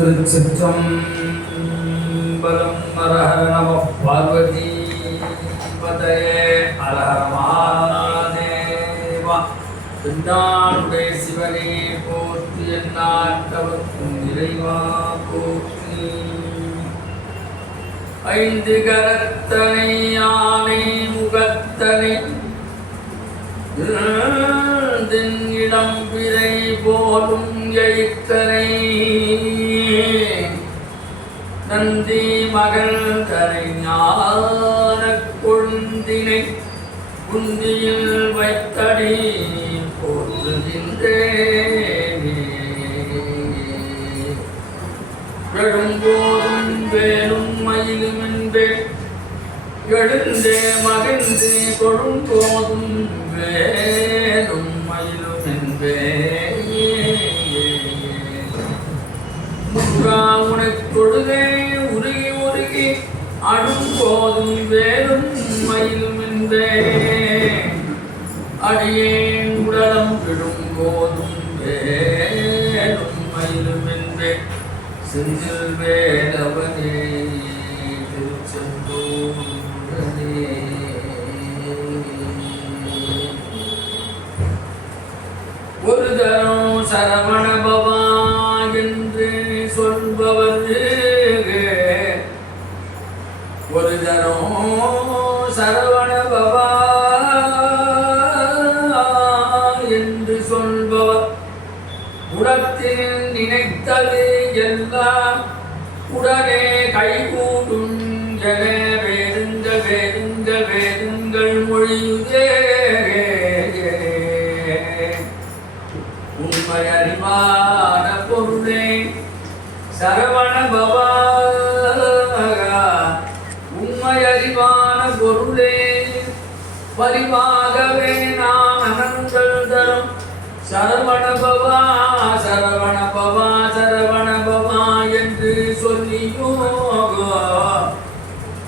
திருச்சிற்றம்பலம். ஹரஹர நம பார்வதி பதயே. ஹரஹர மகாதேவா. தென்னாடுடைய சிவனே போற்றி, எந்நாட்டவர்க்கும் இறைவா போற்றி. ஐந்து கரத்தனை யானை முகத்தனை இளம் பிறை போலும் எழுத்தனை நந்தி மகள் தனை ஞான கொழுந்தினை குந்தியில் வைத்தடி போற்றுகின்றேனே. எழும்போதும் வேலும் மயிலும் என்பே எழுந்தே மகிழ்ந்து கொழும்போதும் வேலும் மயிலும் என்பே. முருகா உனக் தொழுதே உருகி உருகி அழும்போதும் வேலும் மயிலும் என்பே. அடியேன் உடலம் விடும்போதும் வேலும் மயிலும் என்பே. செந்தில் வேலவனே திருச்செந்தூரனே. ஒரு தரம் சரவண பவா என்று சொல்பவர், ஒரு தரம் சரவண பவா என்று சொல்பவர் உடத்தில் நினைத்தது எல்லாம் உடனே கைகூடும் என வேதுங்கள் வேதுங்கள் வேதுங்கள் மொழியுதே. உண்மை அறிவான பொருளே சரவண பவா, உண்மை அறிவான பொருளே பரிவாகவே நான் அனந்தல் தரும் சரவண பவா சரவண பவா சரவண பவா என்று சொல்லியோ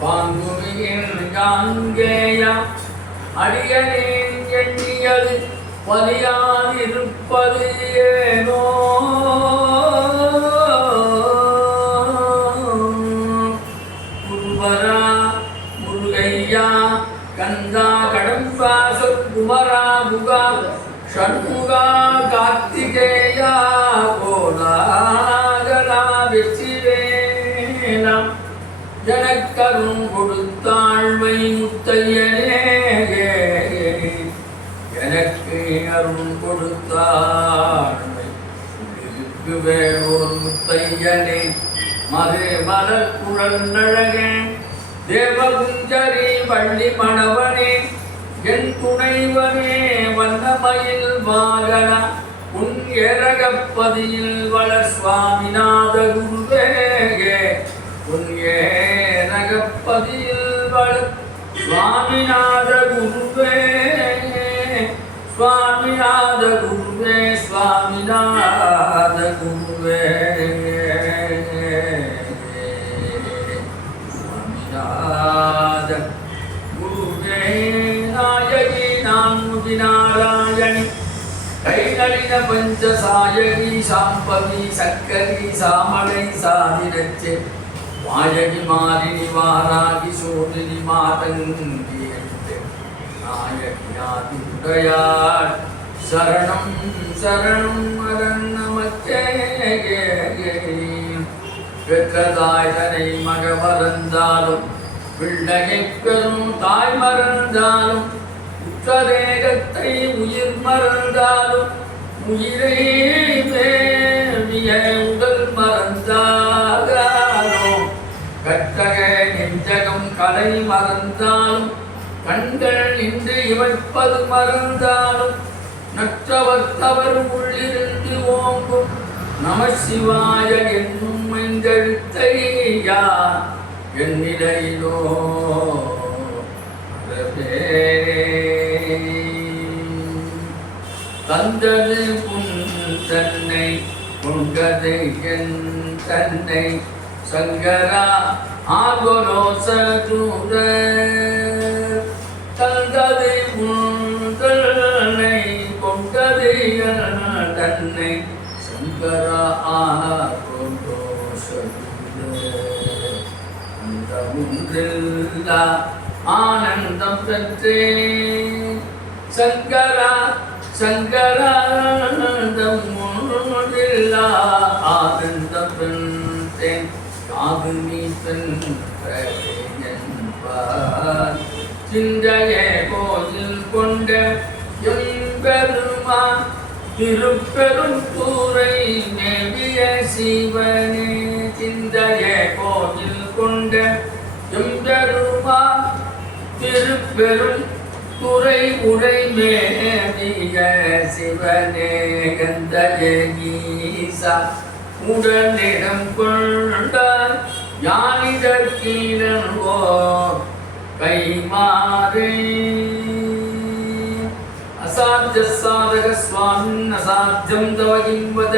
பாங்குமியின் யாங்கேயா அடியனேன் எண்ணியது பலியாதிருப்பது ஏனோ. குருவரா முருகையா கந்தா கடம்பா சொற்குமரா புகா ஷண்முகா கார்த்திகேயா கோலாகலா வெற்றிவேலாம் எனக்கரும் கொடுத்தாழ்வை முத்தையனே. எனக்கு அருள் கொடுத்தாழ்வை இருக்கு வேறோர் முத்தையனே. மது மலர் குழல் நழகே தேவகுஞ்சரி வள்ளி மணவனே என் துணைவனே. வண்ணமயில் வாகன உன் ஏரகப்பதியில் வள சுவாமிநாத குருவே. உன் ஏரகப்பதியில் வள சுவாமிநாத குருவே. சுவாமிநாத குருவே சுவாமிநாத குருவே. சுவாமிநாத குருவே. நாயகி நான்முதி நாராயணி கைநளின பஞ்சசாயகி சாம்பவி சக்கரி சாமலை சாதிரச்சே வாயகி மாலினி வாராகி சோதினி மாதங்கி நாயகியாதி உடையார் சரணம் சரணம் மரண் நமக்கே. பெற்றதாய் தனை மக மறந்தாலும் பிள்ளையை பெறும் தாய் மறந்தாலும் உற்றதேகத்தை உயிர் மறந்தாலும் உயிரை மேவிய உடல் மறந்தாலும் கற்றக நெஞ்சகம் கலை மறந்தாலும் கண்கள் நின்று இமைப்பது மறந்தாலும் நற்றவர்த்தவர் உள்ளிருந்து ஓங்கும் நம சிவாய என்னும் மெஞ்செழுத்தையா என்னிடையிலோ தந்தது புன் தன்னை கொண்டது என் தன்னை சங்கரா ஆகலோ சதுர தந்தது புன் தன்னை கொண்டது தன்னை சங்கரா ஆகலோ குன்றில்லா ஆனந்தம் பெற்றே சங்கரா சங்கரானந்தம் ஒன்றில்லா ஆனந்தம் பெற்றேன் காது நீத்தன் சிந்தைய கோயில் கொண்ட எம்பெருமான் திருப்பெரும் கூரை மேவிய சிவனே சிந்தைய கோயில் கொண்ட எம்பெருமான் திருப்பெரும் குறை உரை மேவிய சிவனே கந்தய ஈசா உடனிடம் கொண்டார் ஞானிதற்கீழோ கைமாறே அசாத்திய சாதக சுவாமின் அசாத்தியம் தவ கிம்பத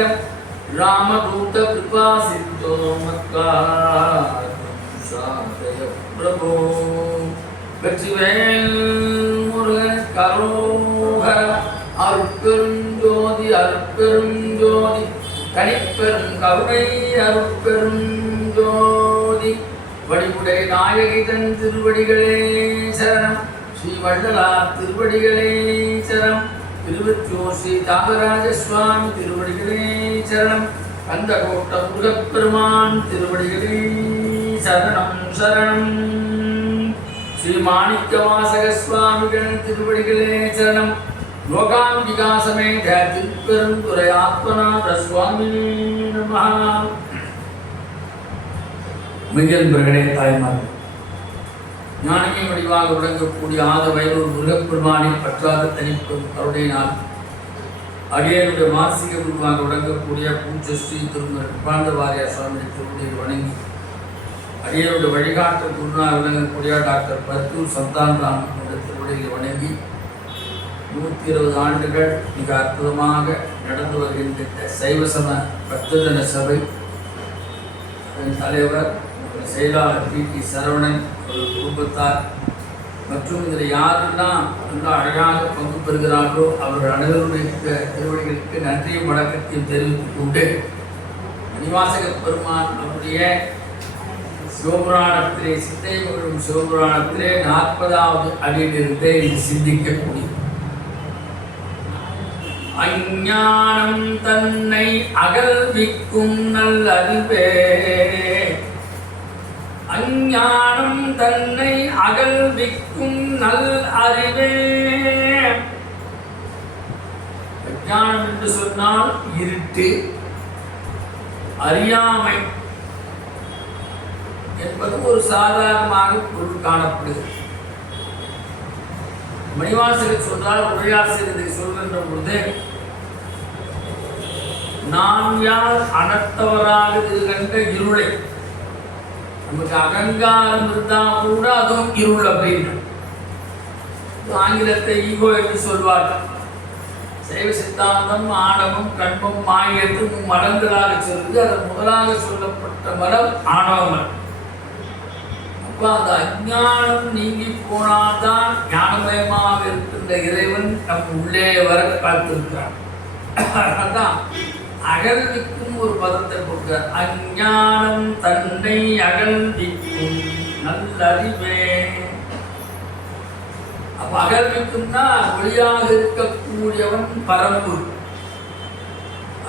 ராமதூத கிருபா சித்தோ மத்காதய பிரபோ வெற்றிவேல் முருகன் கரோகர அருட்பெருஞ்சோதி அருட்பெருஞ்சோதி கனிப்பெரும் கருணை அருட்பெருஞ்சோதி வடிவுடை நாயகிதன் திருவடிகளே சரணம் ஸ்ரீ வள்ளலார் திருவடிகளே சரணம் திருவொற்றியூர் ஸ்ரீ தியாகராஜ சுவாமி திருவடிகளே சரணம் கந்தகோட்ட முருகப்பெருமான் திருவடிகளே சரணம் சரணம் ஸ்ரீ மாணிக்க வாசக சுவாமிகள் திருவடிகளே சரணம் லோகாம்பிகா சமேத திருப்பெருந்துறை ஆத்மநாத சுவாமி நமஹ. மெய்யன்பர்களே தாய்மார்கள், ஞானிய வடிவாக விளங்கக்கூடிய ஆத வயலூர் முருகப்பெருமானின் பற்றாத தனிப்பெரும் கருணையினால் அடியனுடைய மாசிக குருவாக விளங்கக்கூடிய பூஜ்ய ஸ்ரீ திருமண பாண்ட வாரியார் சுவாமி திருவடியை வணங்கி அடியனுடைய வழிகாட்டு குருவாக விளங்கக்கூடிய டாக்டர் பர்தூர் சந்தான் ராமனுடைய திருவடியை வணங்கி 120 ஆண்டுகள் மிக அற்புதமாக நடந்து வருகின்ற சைவசம பக்தஜன சபை தலைவர் செயலாளர் பி டி சரவணன் அவர்கள் குடும்பத்தார் மற்றும் இதில் யாரெல்லாம் ரொம்ப அழகாக பங்கு பெறுகிறார்களோ அவர்கள் அனைவருடைய திருவடிகளுக்கு நன்றியும் வணக்கத்தையும் தெரிவித்துக் கொண்டு மணிவாசக பெருமான் அவருடைய சிவபுராணத்திலே சித்தை மகளும் சிவபுராணத்திலே 40வது அடியிலிருந்தே இது சிந்திக்கக்கூடிய அஞ்ஞானம் தன்னை அகல்விக்கும் நல்லறிவே அஞ்ஞானம் தன்னை அகல்விக்கும் நல் அறிவே. அஞ்ஞானம் என்று சொன்னால் இருட்டு, அறியாமை என்பது ஒரு சாதாரணமாக பொருள் காணப்படுகிறது. மணிவாசகர் சொன்னால் உரையாசிரியர் சொல்கின்ற பொழுது நான் யார் அனர்த்தவராக இருக்கின்ற இருளை, நமக்கு அகங்காரம் இருந்தால் கூட அதுவும் இருள் அப்படின்னு ஆங்கிலத்தை ஈகோ என்று சொல்வார்கள். சைவ சித்தாந்தம் ஆணவம் கண்பம் மாயத்து மலங்களாக சொல்லுது. அதன் முதலாக சொல்லப்பட்ட மலம் ஆணவ மலம். அப்போ அந்த அஞ்ஞானம் நீங்கி போனால்தான் ஞானமயமாக இருக்கின்ற இறைவன் நம் உள்ளே வர காத்திருக்கிறான். அதனால்தான் அகழ்விக்கும் ஒரு பதத்தை கொடுக்கிறார். அஞ்ஞானம் தன்னை அகழ்விக்கும் நல்லறிவே. அப்ப அகழ்விக்கும்னா ஒளியாக இருக்கக்கூடியவன் பரம்பு.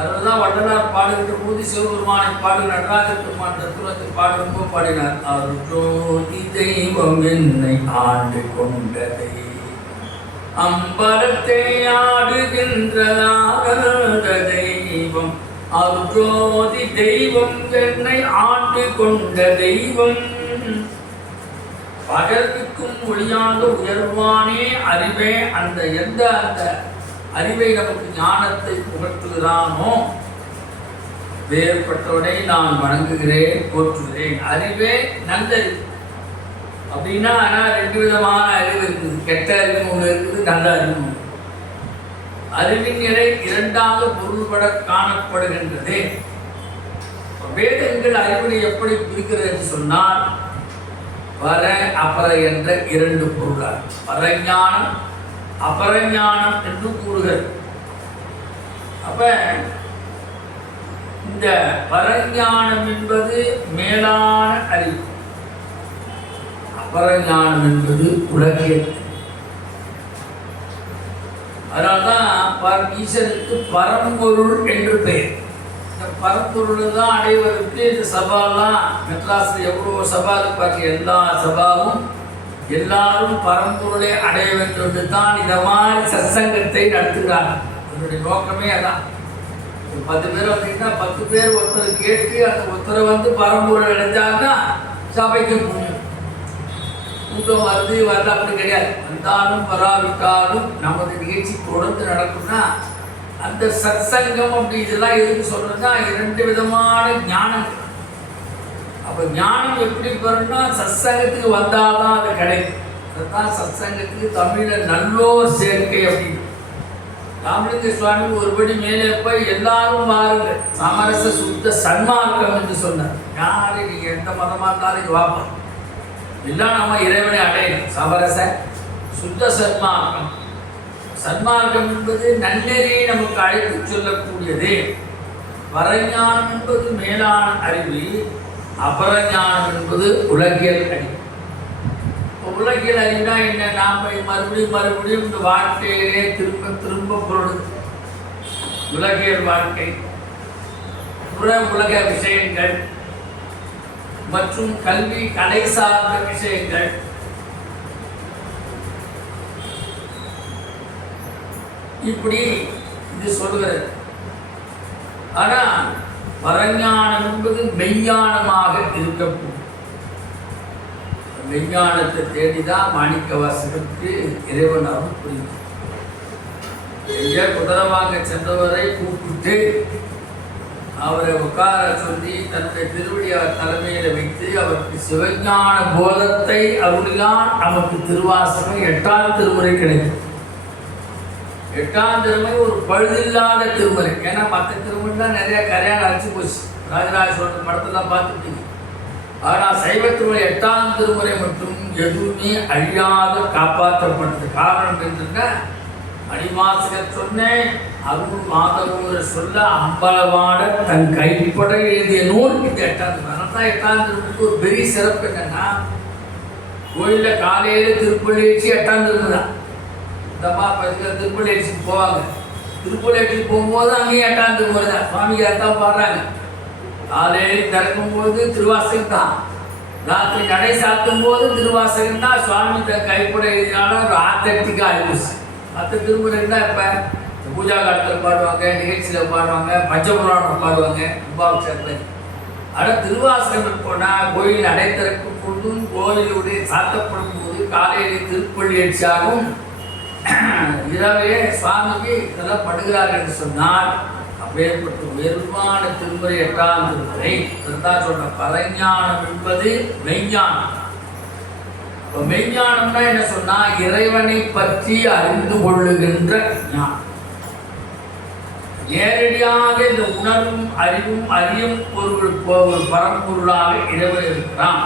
அதுதான் வள்ளலார் பாடுகின்ற போது சிவபெருமானை பாடு நடராஜ பெருமான் தத்துவத்தை பாடும்போது பாடினார். அருஜோதி தெய்வம் என்னை ஆண்டு கொண்டதை அம்பலத்தை ஆடுகின்ற தெய்வம் அருஜோதி தெய்வம் என்னை ஆண்டு கொண்ட தெய்வம். பகல்விக்கும் ஒளியாக உயர்வானே அறிவே. அந்த எந்த அந்த அறிவை நமக்கு ஞானத்தை புகட்டுகிறானோ வேறுபட்டவனை நான் வணங்குகிறேன், போற்றுகிறேன். அறிவே நல்லது அப்படின்னா ரெண்டு விதமான அறிவு இருக்குது. கெட்ட அறிவு ஒன்று இருக்குது, நல்ல அறிவு ஒன்று. அறிவின் நிலை இரண்டாக பொருள்பட காணப்படுகின்றது. வேதங்கள் அறிவினை எப்படி பிரிக்கிறது என்று சொன்னால் பர அபர என்ற இரண்டு பொருளார். பரஞானம் அபரஞானம் என்று கூறுகிறது. அப்ப இந்த பரஞானம் என்பது மேலான அறிவு. அபரஞானம் என்பது உலகியல். அதனால்தான் ஈசனுக்கு பரம்பொருள் என்று பெயர். இந்த பரம்பொருள் தான் அடைவதற்கு இந்த சபாலாம் மெட்ராஸில் எவ்வளோ சபா இருப்பாங்க, எல்லா சபாவும் எல்லாரும் பரம்பொருளை அடைய வேண்டும் என்று தான் இந்த மாதிரி சத்சங்கத்தை நடத்துகிறார்கள். அதனுடைய நோக்கமே அதான். 10 பேர் வந்தீங்கன்னா 10 பேர் ஒருத்தர் கேட்டு அந்த ஒருத்தரை பரம்பொருள் அடைஞ்சாங்கன்னா சபைக்கு புண்ணியம். கூட்டம் வரல அப்படி கிடையாது. வந்தாலும் வராவிட்டாலும் நமது நிகழ்ச்சி தொடர்ந்து நடக்கும்னா அந்த சத்சங்கம் அப்படி இதெல்லாம் எதுக்கு சொல்றதுன்னா 2 விதமான ஞானம். அப்போ ஞானம் எப்படி பெறணும்னா சத்சங்கத்துக்கு வந்தால்தான் அது கிடைக்கும். அதுதான் சத்சங்கத்துக்கு தமிழில் நல்லோர் சேர்க்கை அப்படின்னு. ராமலிங்க சுவாமி ஒருபடி மேலே போய் எல்லாரும் பாருங்கள் சமரச சுத்த சன்மார்க்கம் என்று சொன்னார். யாரு நீங்க எந்த மதமாக இருந்தாலும் இது வாப்போம், எல்லாம் நம்ம இறைவனை அடையணும். சமரச சுத்த சன்மார்க்கம். சன்மார்க்கம் என்பது நன்னெறியை நமக்கு அழைத்து சொல்லக்கூடியது. பரஞானம் என்பது மேலான அறிவு, அபரஞானம் என்பது உலகியல் அறிவு. உலகியல் அறிவுனா என்ன? நாம் மறுபடியும் இந்த வாழ்க்கையிலே திரும்ப பொருள் உலகியல் வாழ்க்கை, புற உலக விஷயங்கள் மற்றும் கல்வி கலை சார்ந்த விஷயங்கள், இப்படி இது சொல்கிறது. ஆனால் பரஞானம் என்பது மெய்ஞானமாக இருக்கக்கூடும். மெய்ஞானத்தை தேடிதான் மாணிக்கவாசகருக்கு இறைவன் அருள் புரியும். எங்கே குதிரை வாங்க சென்றவரை கூப்பிட்டு அவரை உட்கார சொல்லி தன்னுடைய திருவடி அவர் தலைமையில வைத்து அவருக்கு சிவஞான போதத்தை அருளினால் நமக்கு திருவாசகம் 8ஆம் திருமுறை கிடைக்கும். 8ஆம் திருமுறை ஒரு பழுதில்லாத திருமுறை. ஏன்னா மற்ற திருமுறைலாம் நிறைய கரையால் அரைச்சி போச்சு. ராஜராஜ சோழன் படத்தெல்லாம் பார்த்துட்டீங்க. ஆனால் சைவ திருமுறை 8ஆம் திருமுறை மட்டும் எதுவுமே அழியாது காப்பாற்றப்பட்டது. காரணம் என்னன்னா மணிவாசகர் சொன்னேன் அருள் மாதவங்கிற சொல்ல அம்பலவாட தன் கைப்பட எழுதிய நூல் இந்த 8ஆம் திருமுறை. அதனால தான் 8ஆம் திருமுறைக்கு ஒரு பெரிய சிறப்பு என்னன்னா கோயிலில் காலையில் திருப்பள்ளி 8ஆம் திருமுறை தான். இந்தம்மா திருப்பள்ளி அடிச்சுட்டு போவாங்க. திருப்பள்ளி அடிச்சுட்டு போகும்போது அங்கேயும் 8ஆம் திருமுறை தான். சுவாமிக்கு அதான் பாடுறாங்க. காலையில் திறக்கும்போது திருவாசகம் தான், ராத்திரி நடை சாத்தும் போது திருவாசகம் தான். சுவாமி கைப்பட எழுதினாலும் ஒரு ஆத்தட்டிக்கு ஆயிடுச்சு. மற்ற திருமுறைன்னா இப்போ பூஜா காலத்தில் பாடுவாங்க, நிகழ்ச்சியில் பாடுவாங்க, பஞ்சபுராணம் பாடுவாங்க, கும்பாபிஷேகத்தில். ஆனால் திருவாசகம் போனால் கோயில் நடை திறக்கும் பொழுதும் கோயிலுடைய சாத்தப்படும் போது காலையில் திருப்பள்ளி அடிச்சாகும். இரவே சுவாமிக்கு இதெல்லாம் படுகிறார்கள் என்று சொன்னால் அப்பேற்பட்ட உயர்வான திருமுறை 8ஆம் திருமுறை. இதுதான் சொன்ன பரஞானம் என்பது மெய்ஞானம். இப்போ மெய்ஞானம்னா என்ன சொன்னா இறைவனை பற்றி அறிந்து கொள்ளுகின்ற ஞானம். நேரடியாக இந்த உணர்வும் அறிவும் அறியும் ஒரு பரம்பொருளாக இறைவன் இருக்கிறான்.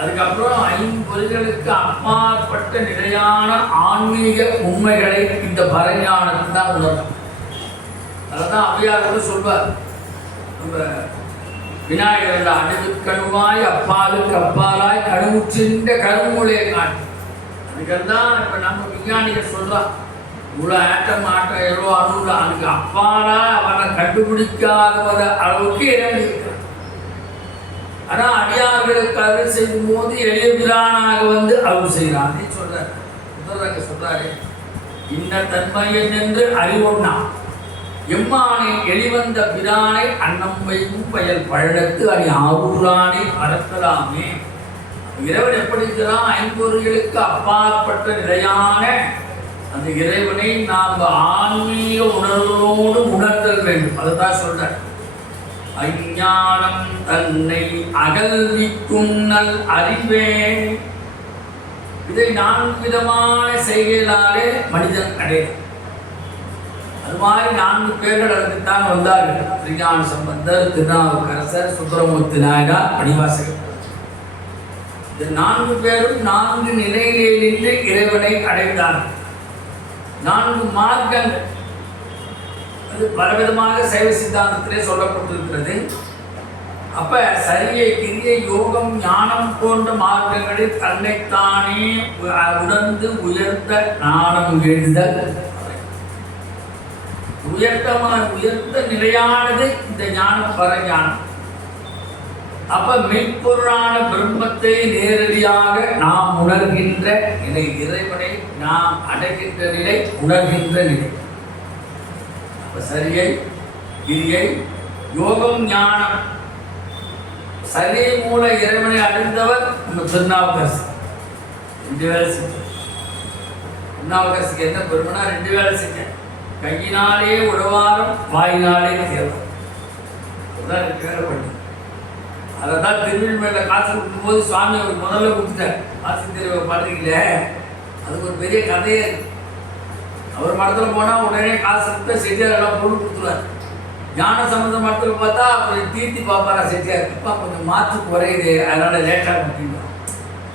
அதுக்கப்புறம் 5 பொறிகளுக்கு அப்பாற்பட்ட நிலையான ஆன்மீக உண்மைகளை இந்த பரஞானத்தில் தான் உணரும். அதான் அவ்வையார் கூட சொல்வார், நம்ம விநாயகர் அணுவுக்கணுவாய் அப்பாலுக்கு அப்பாலாய் கணுமுற்றின்ற கருமூலையை காட்டு. அதுக்கெல்லாம் இப்போ நம்ம விஞ்ஞானிகள் சொல்கிறான் இவ்வளோ ஆட்டம் எவ்வளோ அணுவில் அதுக்கு அப்பாலா அவனை கண்டுபிடிக்காத அளவுக்கு இடம் இருக்கிறான். ஆனால் அடியார்களுக்கு அருள் செய்யும் போது எளிய பிரானாக அருள் செய்கிறான். நீ சொல்ற முதல்ல சொல்றாரு இன்ன தன்மையன் என்று அறிவொன்னா எம்மானை எளிவந்த பிரானை அன்னம் வைக்கும் பயல் பழத்து அடி ஆரூரானை மறக்கலாமே. இறைவன் எப்படி இருக்கிறான்? 5 பொறிகளுக்கு அப்பாற்பட்ட நிலையான அந்த இறைவனை நாம் ஆன்மீக உணர்வோடு உணர்தல் வேண்டும். அதுதான் சொல்ற அஞ்ஞானம் தன்னை அகல்விக்கும் நல் அறிவே. இதை 4 விதமான செய்கைகளாலே மனிதன் அடையும். அது மாதிரி 4 பேர்கள் அதுக்குத்தான் வந்தார்கள். திருஞான சம்பந்தர், திருநாவுக்கரசர், சுந்தரமூர்த்தி நாயனார், மணிவாசகர். இந்த 4 பேரும் 4 நிலையிலிருந்து இறைவனை அடைந்தார்கள். 4 மார்க்கங்கள் அது பலவிதமாக சைவ சித்தாந்தத்திலே சொல்லப்பட்டிருக்கிறது. அப்ப சரியை கிரியை யோகம் ஞானம் போன்ற மார்க்கங்களில் தன்னைத்தானே உணர்ந்து உயர்ந்த ஞானம் எழுதல் உயர்ந்த நிலையானது இந்த ஞானம் பரஞானம். அப்ப மெய்ப்பொருளான பிரம்மத்தை நேரடியாக நாம் உணர்கின்ற நிலை, இறைவனை நாம் அடைகின்ற நிலை, உணர்கின்ற நிலை. அப்ப சரியை கிரியை யோகம் ஞானம் சரி மூல இறைவனை அடைந்தவர் நம்ம திருநாவுக்கரசு. 2 வேலை செஞ்சார். திருநாவுக்கரசுக்கு என்ன பெருமைனா 2 வேலை செஞ்சேன். கையினாலே உழவாரம், வாயினாலே தேவம். அதுதான் எனக்கு வேலை பண்ணி. அதை தான் திருவெண்மையில் காசு கொடுக்கும்போது சுவாமி அவர் முதல்ல கொடுத்துட்டார். காசு தெரிவை பண்ணுறீங்களே, அதுக்கு ஒரு பெரிய கதையே இருக்கு. அவர் மடத்தில் போனால் உடனே காசு கொடுத்தா செட்டியார் எல்லாம் பொருள் கொடுத்துருவார். ஞான சம்பந்த மடத்தில் பார்த்தா அவர் தீர்த்தி பார்ப்பாரா செட்டியார், இப்போ கொஞ்சம் மாற்று குறையுது, அதனால் லேட்டாக முடியும்.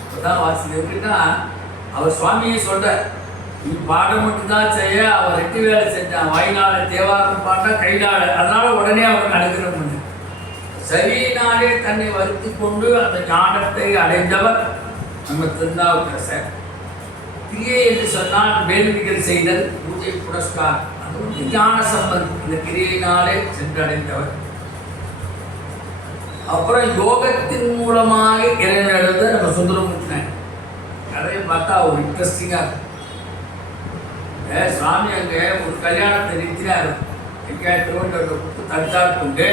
இப்போதான் வாசி எப்படின்னா அவர் சுவாமியை சொல்கிறார், நீ பாடம் மட்டும்தான் செய்ய, அவர் 2 வேலை செஞ்சான். வாயினால தேவாரம் பாட்டா, கையினால, அதனால உடனே அவருக்கு அனுகிரகம் பண்ணு. சரியினாலே தன்னை வருத்தி கொண்டு அந்த ஞானத்தை அடைந்தவர் நம்ம திருநாவுக்கரசர். கிரியை என்று சொன்னால் வேள்விகள் செய்தல், பூஜை புரஸ்கார், அது வந்து ஞான சம்பந்தம். இந்த கிரியையினாலே சென்றடைந்தவர். அப்புறம் யோகத்தின் மூலமாக இறைவனடைந்த நம்ம சுந்தரமூர்த்தினார். கதையை பார்த்தா ஒரு இன்ட்ரெஸ்டிங்காக இருக்கும். சுவாமி அங்கே ஒரு கல்யாணத்தை நிறுத்தினார். எங்கே திருவண்ணூரில் கொடுத்து தடுத்தார் கொண்டு,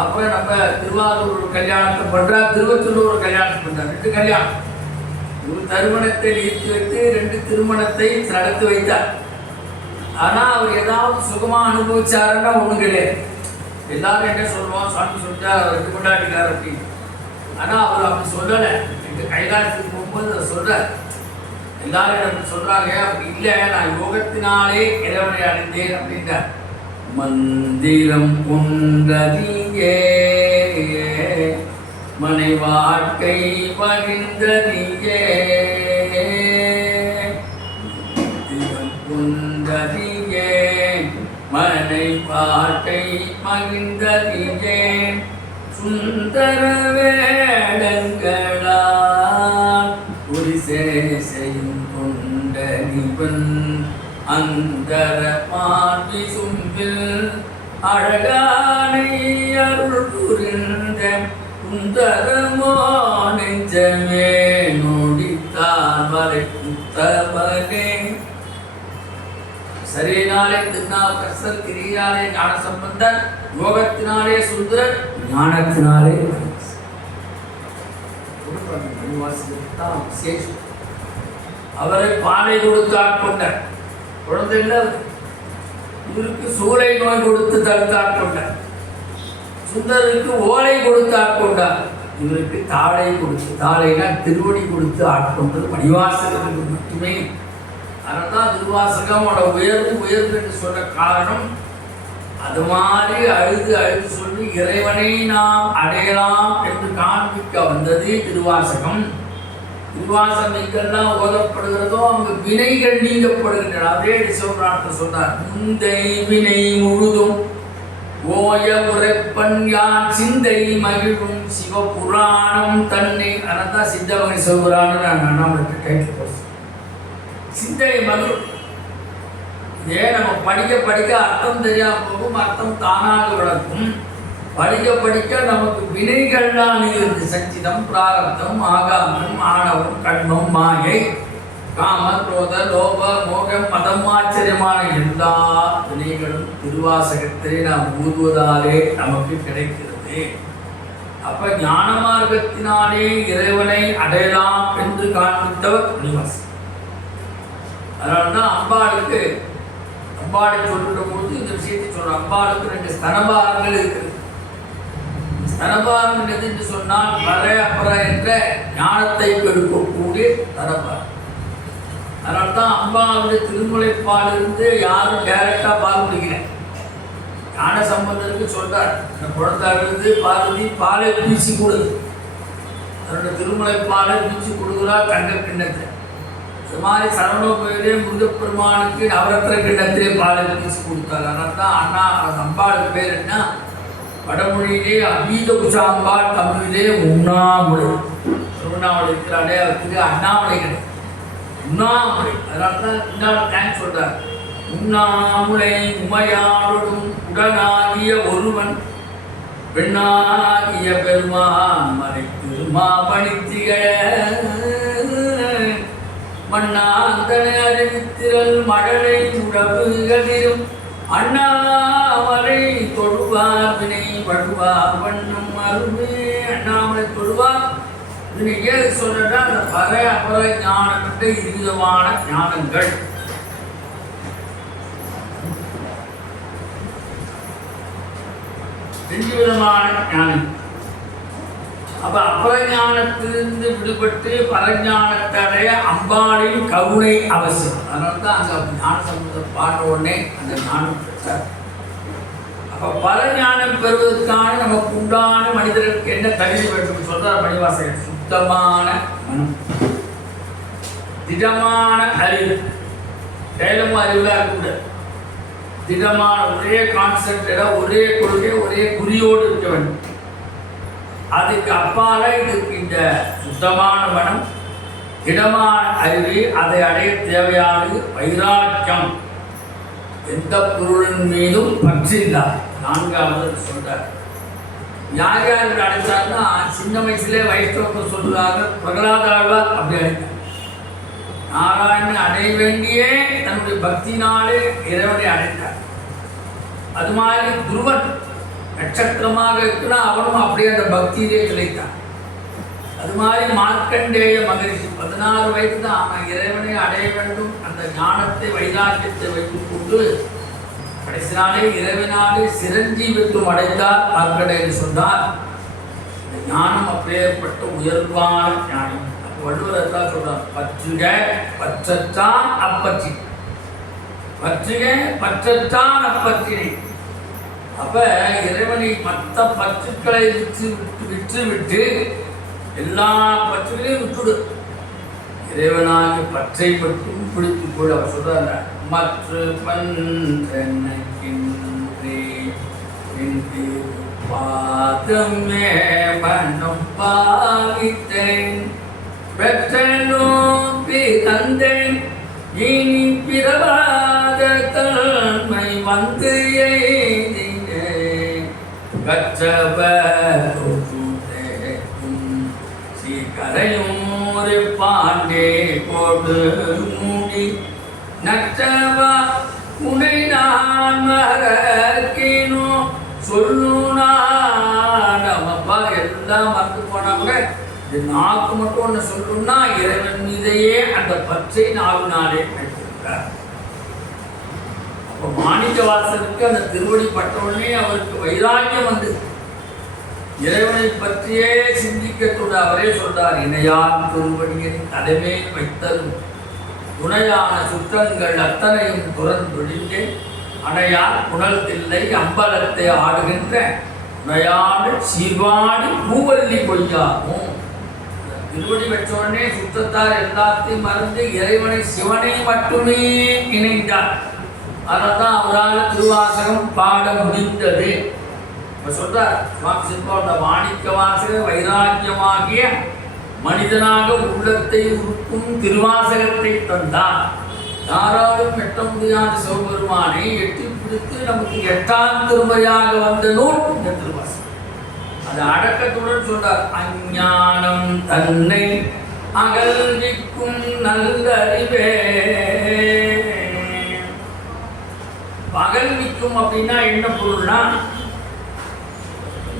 அப்புறம் நம்ம திருவாரூர் ஒரு கல்யாணத்தை பண்ணுறார், திருவத்தூர் ஒரு கல்யாணத்தை பண்ணுறார். 2 கல்யாணம். ஒரு திருமணத்தை நிறுத்தி வைத்து 2 திருமணத்தை நடத்தி வைத்தார். ஆனால் அவர் ஏதாவது சுகமாக அனுபவிச்சாருன்னா ஒன்றும் கிடையாது. எல்லாரும் என்ன சொல்லுவோம், சுவாமி சொல்லிட்டா 2 கொண்டாடிக்கார் அப்படின்னு. ஆனால் அவர் அப்படி சொல்லலை. எங்கள் கைலாசத்துக்கு போகும்போது அதை சொல்கிறார். எல்லாரும் எனக்கு சொல்கிறாங்க, அப்படி இல்லை, நான் யோகத்தினாலே இறைவனை அடைந்தேன் அப்படின்றார். மந்திரம் கொண்டதியே மனை வாழ்க்கை பகிர்ந்ததியே, மந்திரம் கொண்டதியே மனை வாழ்க்கை மகிழ்ந்ததியே, சுந்தர வேடங்களா செய்யும் கொண்ட நிபன் அந்தர மாற்றி சும்பில் அழகானை அருள் புரிந்த சுந்தரமோ நெஞ்சமே நோடித்தான் வரை புத்தவனே. சரியினாலே திருநாவுக்கரசர், கிரியினாலே ஞான சம்பந்தர், யோகத்தினாலே சுந்தரர், ஞானத்தினாலே அவரை பாலை கொடுத்து ஆட்கொண்டார். குழந்தை இல்லை, இவருக்கு சூளை நோய் கொடுத்து தடுத்து ஆட்கொண்டார். சுந்தருக்கு ஓலை கொடுத்து ஆட்கொண்டார். இவருக்கு தாளை கொடுத்து, தாளைனா திருவடி கொடுத்து ஆட்கொண்டது மணிவாசகருக்கு மட்டுமே. அதனால்தான் திருவாசகமோட உயர்வு என்று சொன்ன காரணம், அது மாதிரி அழுது சொல்லி இறைவனை நாம் அடையலாம் என்று காண்பிக்க வந்தது திருவாசகம். திருவாசகம் எங்கெல்லாம் ஓதப்படுகிறதோ அங்கு வினைகள் நீங்கப்படுகின்றன. அதே சிவபிராணத்தில் சொன்னார், முந்தை வினை முழுதும் ஓய உரைப்பன் யான் சிந்தை மகிழும் சிவபுராணம் தன்னை. அதான் சித்தமகி சிவபுராணம் நம்மளுக்கு கைட்டு சிந்தை மகிழும். இதே நம்ம படிக்க அர்த்தம் தெரியாமல் போகும், அர்த்தம் தானாக விளக்கும். படிக்க நமக்கு வினைகள்லாம் இருந்து சஞ்சிதம், பிராரப்தம், ஆகாமம், ஆணவம், கண்மம், மாயை, காம, குரோத, லோப, மோகம், மதம், ஆச்சரியமான எல்லா வினைகளும் திருவாசகத்தை நாம் ஊதுவதாலே நமக்கு கிடைக்கிறது. அப்ப ஞான மார்க்கத்தினாலே இறைவனை அடையலாம் என்று காண்பித்தவர் முனிவாசன். அதனால்தான் அம்பாளை சொல்கிற பொழுது இந்த விஷயத்தை சொல்ற. அம்பாளுக்கு 2 ஸ்தனபாரங்கள் இருக்குது. ஸ்தனபாரம் என்று சொன்னால் பர அபர என்ற ஞானத்தை கொடுக்கக்கூடிய ஸ்தனபாரம். அதனால்தான் அம்பாளுடைய திருமுலைப்பாலிருந்து யாரும் டைரக்டா பால் குடிக்கல. ஞான சம்பந்தருக்கு சொல்றார், இந்த குழந்தை அழுது பார்வதி பாலை பீச்சி கொடுது, அதனுடைய திருமுலைப்பாலை பீச்சி கொடுக்குறா தங்க கிண்ணத்தை. இது மாதிரி சரவணோபயிலே முருகப்பெருமானுக்கு நவரத்ன கிண்ணத்திலே பாலை பீச்சி கொடுத்தார். அதனால தான் அம்பாளுக்கு பேர் என்ன, வடமொழியிலே அபீத குசாம்பா, தமிழிலே உண்ணாமுலை. திருவண்ணாமலை இருக்கிறானே அவருக்கு அண்ணாமலை கிடையாது, உண்ணாமுலை. அதனால தான் இன்னொரு தேங்க்ஸ் சொல்றார். உண்ணாமுலை உமையாளும் உடனாகிய ஒருவன் பெண்ணாகிய பெருமான் மறை திருமாபணித்திகழ மண்ணாந்தனை அறிவித்திரல் மழலை உடவு கதிரும் அண்ணாமலை தொழுவார் வினை வழுவார் வண்ணம் அருமே. அண்ணாமலை தொழுவார் வினை. ஏது சொல்றா அந்த பர அபர ஞானத்தை 20 விதமான ஞானங்கள். ரெண்டு விதமான ஞானம். அப்ப அபரஞானத்திலிருந்து விடுபட்டு பரஞானத்தை அடைய அம்பாளின் கருணை அவசியம். அதனால்தான் அங்க ஞான சம்பந்தம் பாடுற உடனே அந்த ஞானம் பெற்றார். அப்ப பரஞானம் பெறுவதற்கான நமக்கு உண்டான மனிதருக்கு என்ன தகுதி வேண்டும் சொல்றார் மணிவாசகர். சுத்தமான மனம், திடமான அறிவு. தைலமும் அறிவுலாம் இருக்கக்கூடாது. திடமான ஒரே கான்செப்டா, ஒரே கொள்கை, ஒரே குறியோடு இருக்க வேண்டும். அதுக்கு அப்பால இதுக்கு இந்த சுத்தமான மனம், திடமான அறிவு, அதை அடைய தேவையானது வைராக்கியம். எந்த பொருளின் மீதும் பற்று இல்லாது. 4வது சொல்றார். யார் யார் அடைச்சாருன்னா சின்ன வயசுலேயே வைஷ்ணவத்தை சொல்றாங்க. பிரகலாதாழ்வார் அப்படி அடைத்தார். நாராயணனை அடைய வேண்டியே தன்னுடைய பக்தினாலே இறைவனை அடைத்தார். அது மாதிரி துருவன் நட்சத்திரமாக இருக்குன்னா அவனும் அப்படியே அந்த பக்தியிலே திளைத்தான். அது மாதிரி மார்க்கண்டேய மகரிஷி 16 வயது தான் அவன் இறைவனை அடைய வேண்டும் அந்த ஞானத்தை வைராக்கியத்தை வைத்துக் கொண்டு கடைசி நாளே இறைவனாலே சிரஞ்சீவித்துவம் அடைந்தார் மார்க்கண்டேயர் சொன்னார். இந்த ஞானம் அப்பேற்பட்ட உயர்வான ஞானம். வள்ளுவர் தான் சொல்றார். பற்றுக பற்றத்தான் அப்பற்றி, பற்றுக பற்றத்தான் அப்பற்றினை. அப்ப இறைவனை மற்ற பற்றுக்களை விட்டு எல்லா பற்றுகளையும் விட்டுடு. இறைவனாக பற்றை மட்டும் பிடித்துக் கொள்ள அவர் சொல்றாங்க. மற்ற பாதமே மனம் பாவித்தேன் பெற்றோப்பி தந்தேன் இனி பிறவாத தன்மை வந்து கற்றவரும் சீக்கரையூர் பாண்டே போடு மூடி நற்றவா உனை நான் மறக்கினோ சொல்லுனா. நம்மப்பா எல்லாம் மறந்து போனவங்க நாக்கு மட்டும் ஒன்று சொல்லணும்னா இறைவன் மீதையே அந்த பற்றை நாவினாலே வைத்திருக்கிறார். அப்போ மாணிக்க வாசகருக்கு அந்த திருவடி பட்டவுடனே அவருக்கு வைராக்கியம் வந்து இறைவனை பற்றியே சிந்திக்கக்கூட அவரே சொல்றார். இணையான் திருவடியை தலைமே வைத்தரும் துணையான சுற்றங்கள் அத்தனையும் துறந்தொழிந்தே அணையார் புனல் தில்லை அம்பலத்தை ஆடுகின்ற உணையாடு சீர்வாடி பூவல்லி கொய்யாகும். திருவடி வச்ச உடனே சுத்தத்தார் எல்லாத்தையும் மறந்து இறைவனை சிவனை மட்டுமே இணைந்தார். அதனால்தான் அவரால் திருவாசகம் பாட முடிந்தது. இப்ப சொல்றார் சுவாமி சிற்பம், மாணிக்க வாசக வைராக்கியமாகிய மனிதனாக உள்ளத்தை உருக்கும் திருவாசகத்தை தந்தார். யாராலும் எட்ட முடியாத சிவபெருமானை எட்டி பிடித்து நமக்கு 8ஆம் திருமுறையாக வந்த நூல் இந்த திருவாசகம். அது அடக்கத்துடன் சொல்றார். அஞ்ஞானம் தன்னை அகல்விக்கும் நல்லறிவே. அகல்விக்கும் அப்படின்னா என்ன பொருள்னா,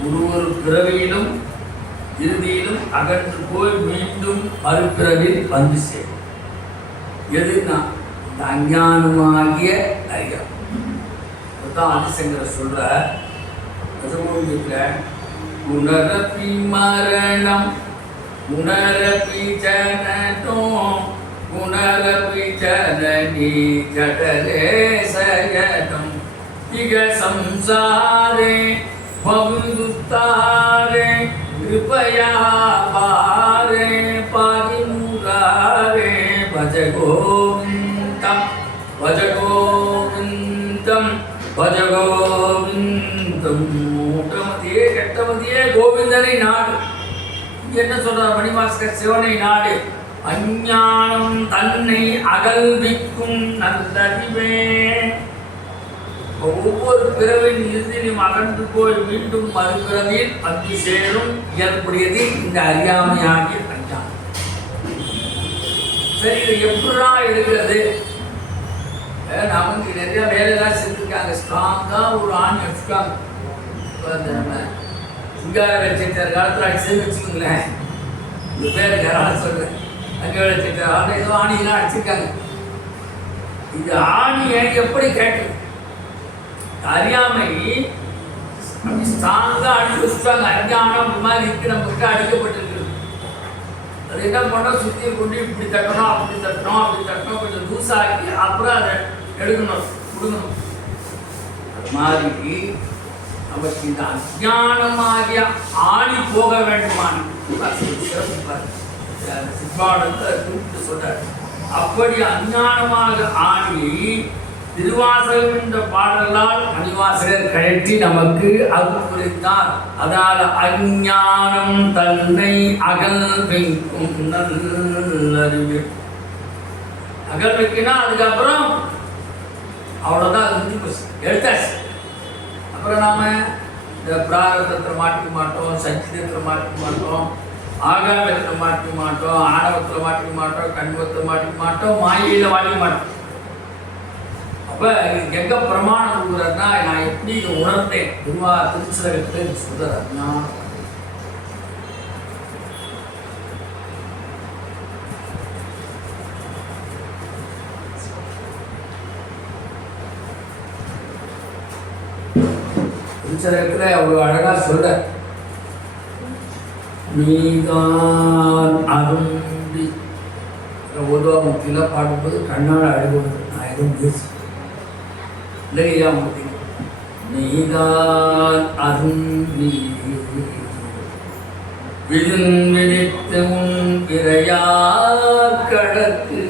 ஒரு பிறவியிலும் இறுதியிலும் அகன்று போய் மீண்டும் மறுபிறவில் வந்து சேரும். எதுனா இந்த அஞ்ஞானமாகிய அறியம். அதுதான் ஆதிசங்கர சொல்ற புனரபி மரணம் புனரபி ஜனனம் புனரபி ஜனனி ஜடலே சயனம் இக சம்சாரே பவிதுத்தாரே கிருபயா பாரே பாதிமுராரே பஜ கோவிந்தம் பஜ கோவிந்தம் பஜ கோவிந்தம். கோவிந்தனை நாடு. என்ன சொல்றார் மணிவாசகர்? சிவனை நாடு. அஞ்ஞானம் தன்னை அகல்விக்கும் நல்லறிவே. ஒவ்வொரு பிறவின் இறுதியிலும் அகன்று போய் மீண்டும் மறுபிறவியில் வந்து சேரும் இயல்புடையது இந்த அறியாமையாகிய அஞ்ஞானம். சரி, இதை எப்படா எடுக்கிறது? நமக்கு நிறைய வேலையெல்லாம் செஞ்சுருக்காங்க. ஸ்ட்ராங்காக ஒரு ஆணி வச்சுருக்காங்க. நம்ம சிங்கார வேலைச்சேர்த்தார் காலத்தில் அடிச்சதுன்னு வச்சுக்கோங்களேன். இந்த பேருக்கு யாராவது சொல்கிறேன், அங்கே வேலைச்சேர்த்தார் ஆள் ஏதோ ஆணியெல்லாம் அடிச்சிருக்காங்க. இது ஆணியை எப்படி கேட்டு அறியாமை அப்படி ஸ்ட்ராங்காக அடிச்சு வச்சுட்டாங்க. அஞ்ஞானம் இந்த மாதிரி இருக்கு, நம்மகிட்ட அடிக்கப்பட்டிருக்கு. அது என்ன பண்ணோம்? சுற்றி கொண்டு இப்படி தட்டணும், அப்படி தட்டணும், அப்படி தட்டணும், கொஞ்சம் லூஸாக்கி அப்புறம் அதை எடுக்கணும், கொடுக்கணும். அது மாதிரி நமக்கு இந்த அஞ்ஞானமாகிய ஆணி போக வேண்டுமான சிற்பாடத்தை குறிப்பிட்டு சொல்றார். அப்படி அஞ்ஞானமாக ஆணியை திருவாசகம் என்ற பாடலால் மணிவாசகர் கழற்றி நமக்கு அருள் புரிந்தார். அதால் அஞ்ஞானம் தன்னை அகல்விக்கும் நல்லறிவு. அகல்விக்குன்னா அதுக்கப்புறம் அவ்வளோதான், அது முடிஞ்சு போச்சு, எடுத்தாச்சு. அப்புறம் நாம் இந்த பிராரதத்தில் மாட்டிக்க மாட்டோம், சஞ்சிதத்தில் மாட்டிக்க மாட்டோம், ஆகாரத்தில் மாட்டிக்க மாட்டோம், ஆணவத்தில் மாட்டிக்க மாட்டோம், கண்வத்தில் மாட்டிக்க மாட்டோம், மாயையில் மாட்டிக்க மாட்டோம். அப்போ இதுக்கு எங்கே பிரமாணம் கொடுக்குறாருன்னா, நான் எப்படி இதை உணர்ந்தேன் திருச்சிரகத்தில் சொல்கிறார். நான் திருச்சிரகத்தில் அவ்வளோ அழகாக சொல்ற, நீதான் அரும்பி ஒருவா முக்கியில் பாடும்போது கண்ணால் அழுகுவது. நான் எதுவும் பேசு இல்லையா முக்கியம். நீதான் அரும்பி விழுந்திழித்து உன் பிறையார் கடற்கு.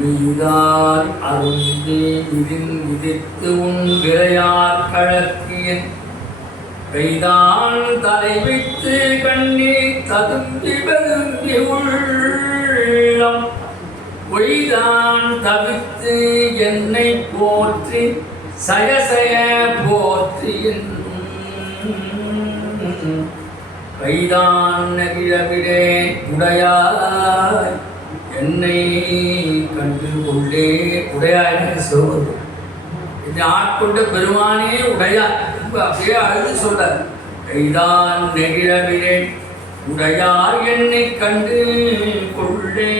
நீதான் அரும்பி விதித்து உன் விரையார் கழக்கியன் கைதான் தலை வைத்து கண்ணீர் ததும்பி பதும்பி உள்ளம் பொய்தான் தவிர்த்து என்னை போற்றி சயசய போற்றி கைதான் நகிழவிடே உடையாய் என்னை கண்டு கொண்டே. உடையாய் சொல்வது இந்த ஆட்கொண்ட பெருமானே உடையார் அப்படியே அழுது சொல்றார். கைதான் நெகிழவிடே உடையார் என்னை கண்டு கொள்ளே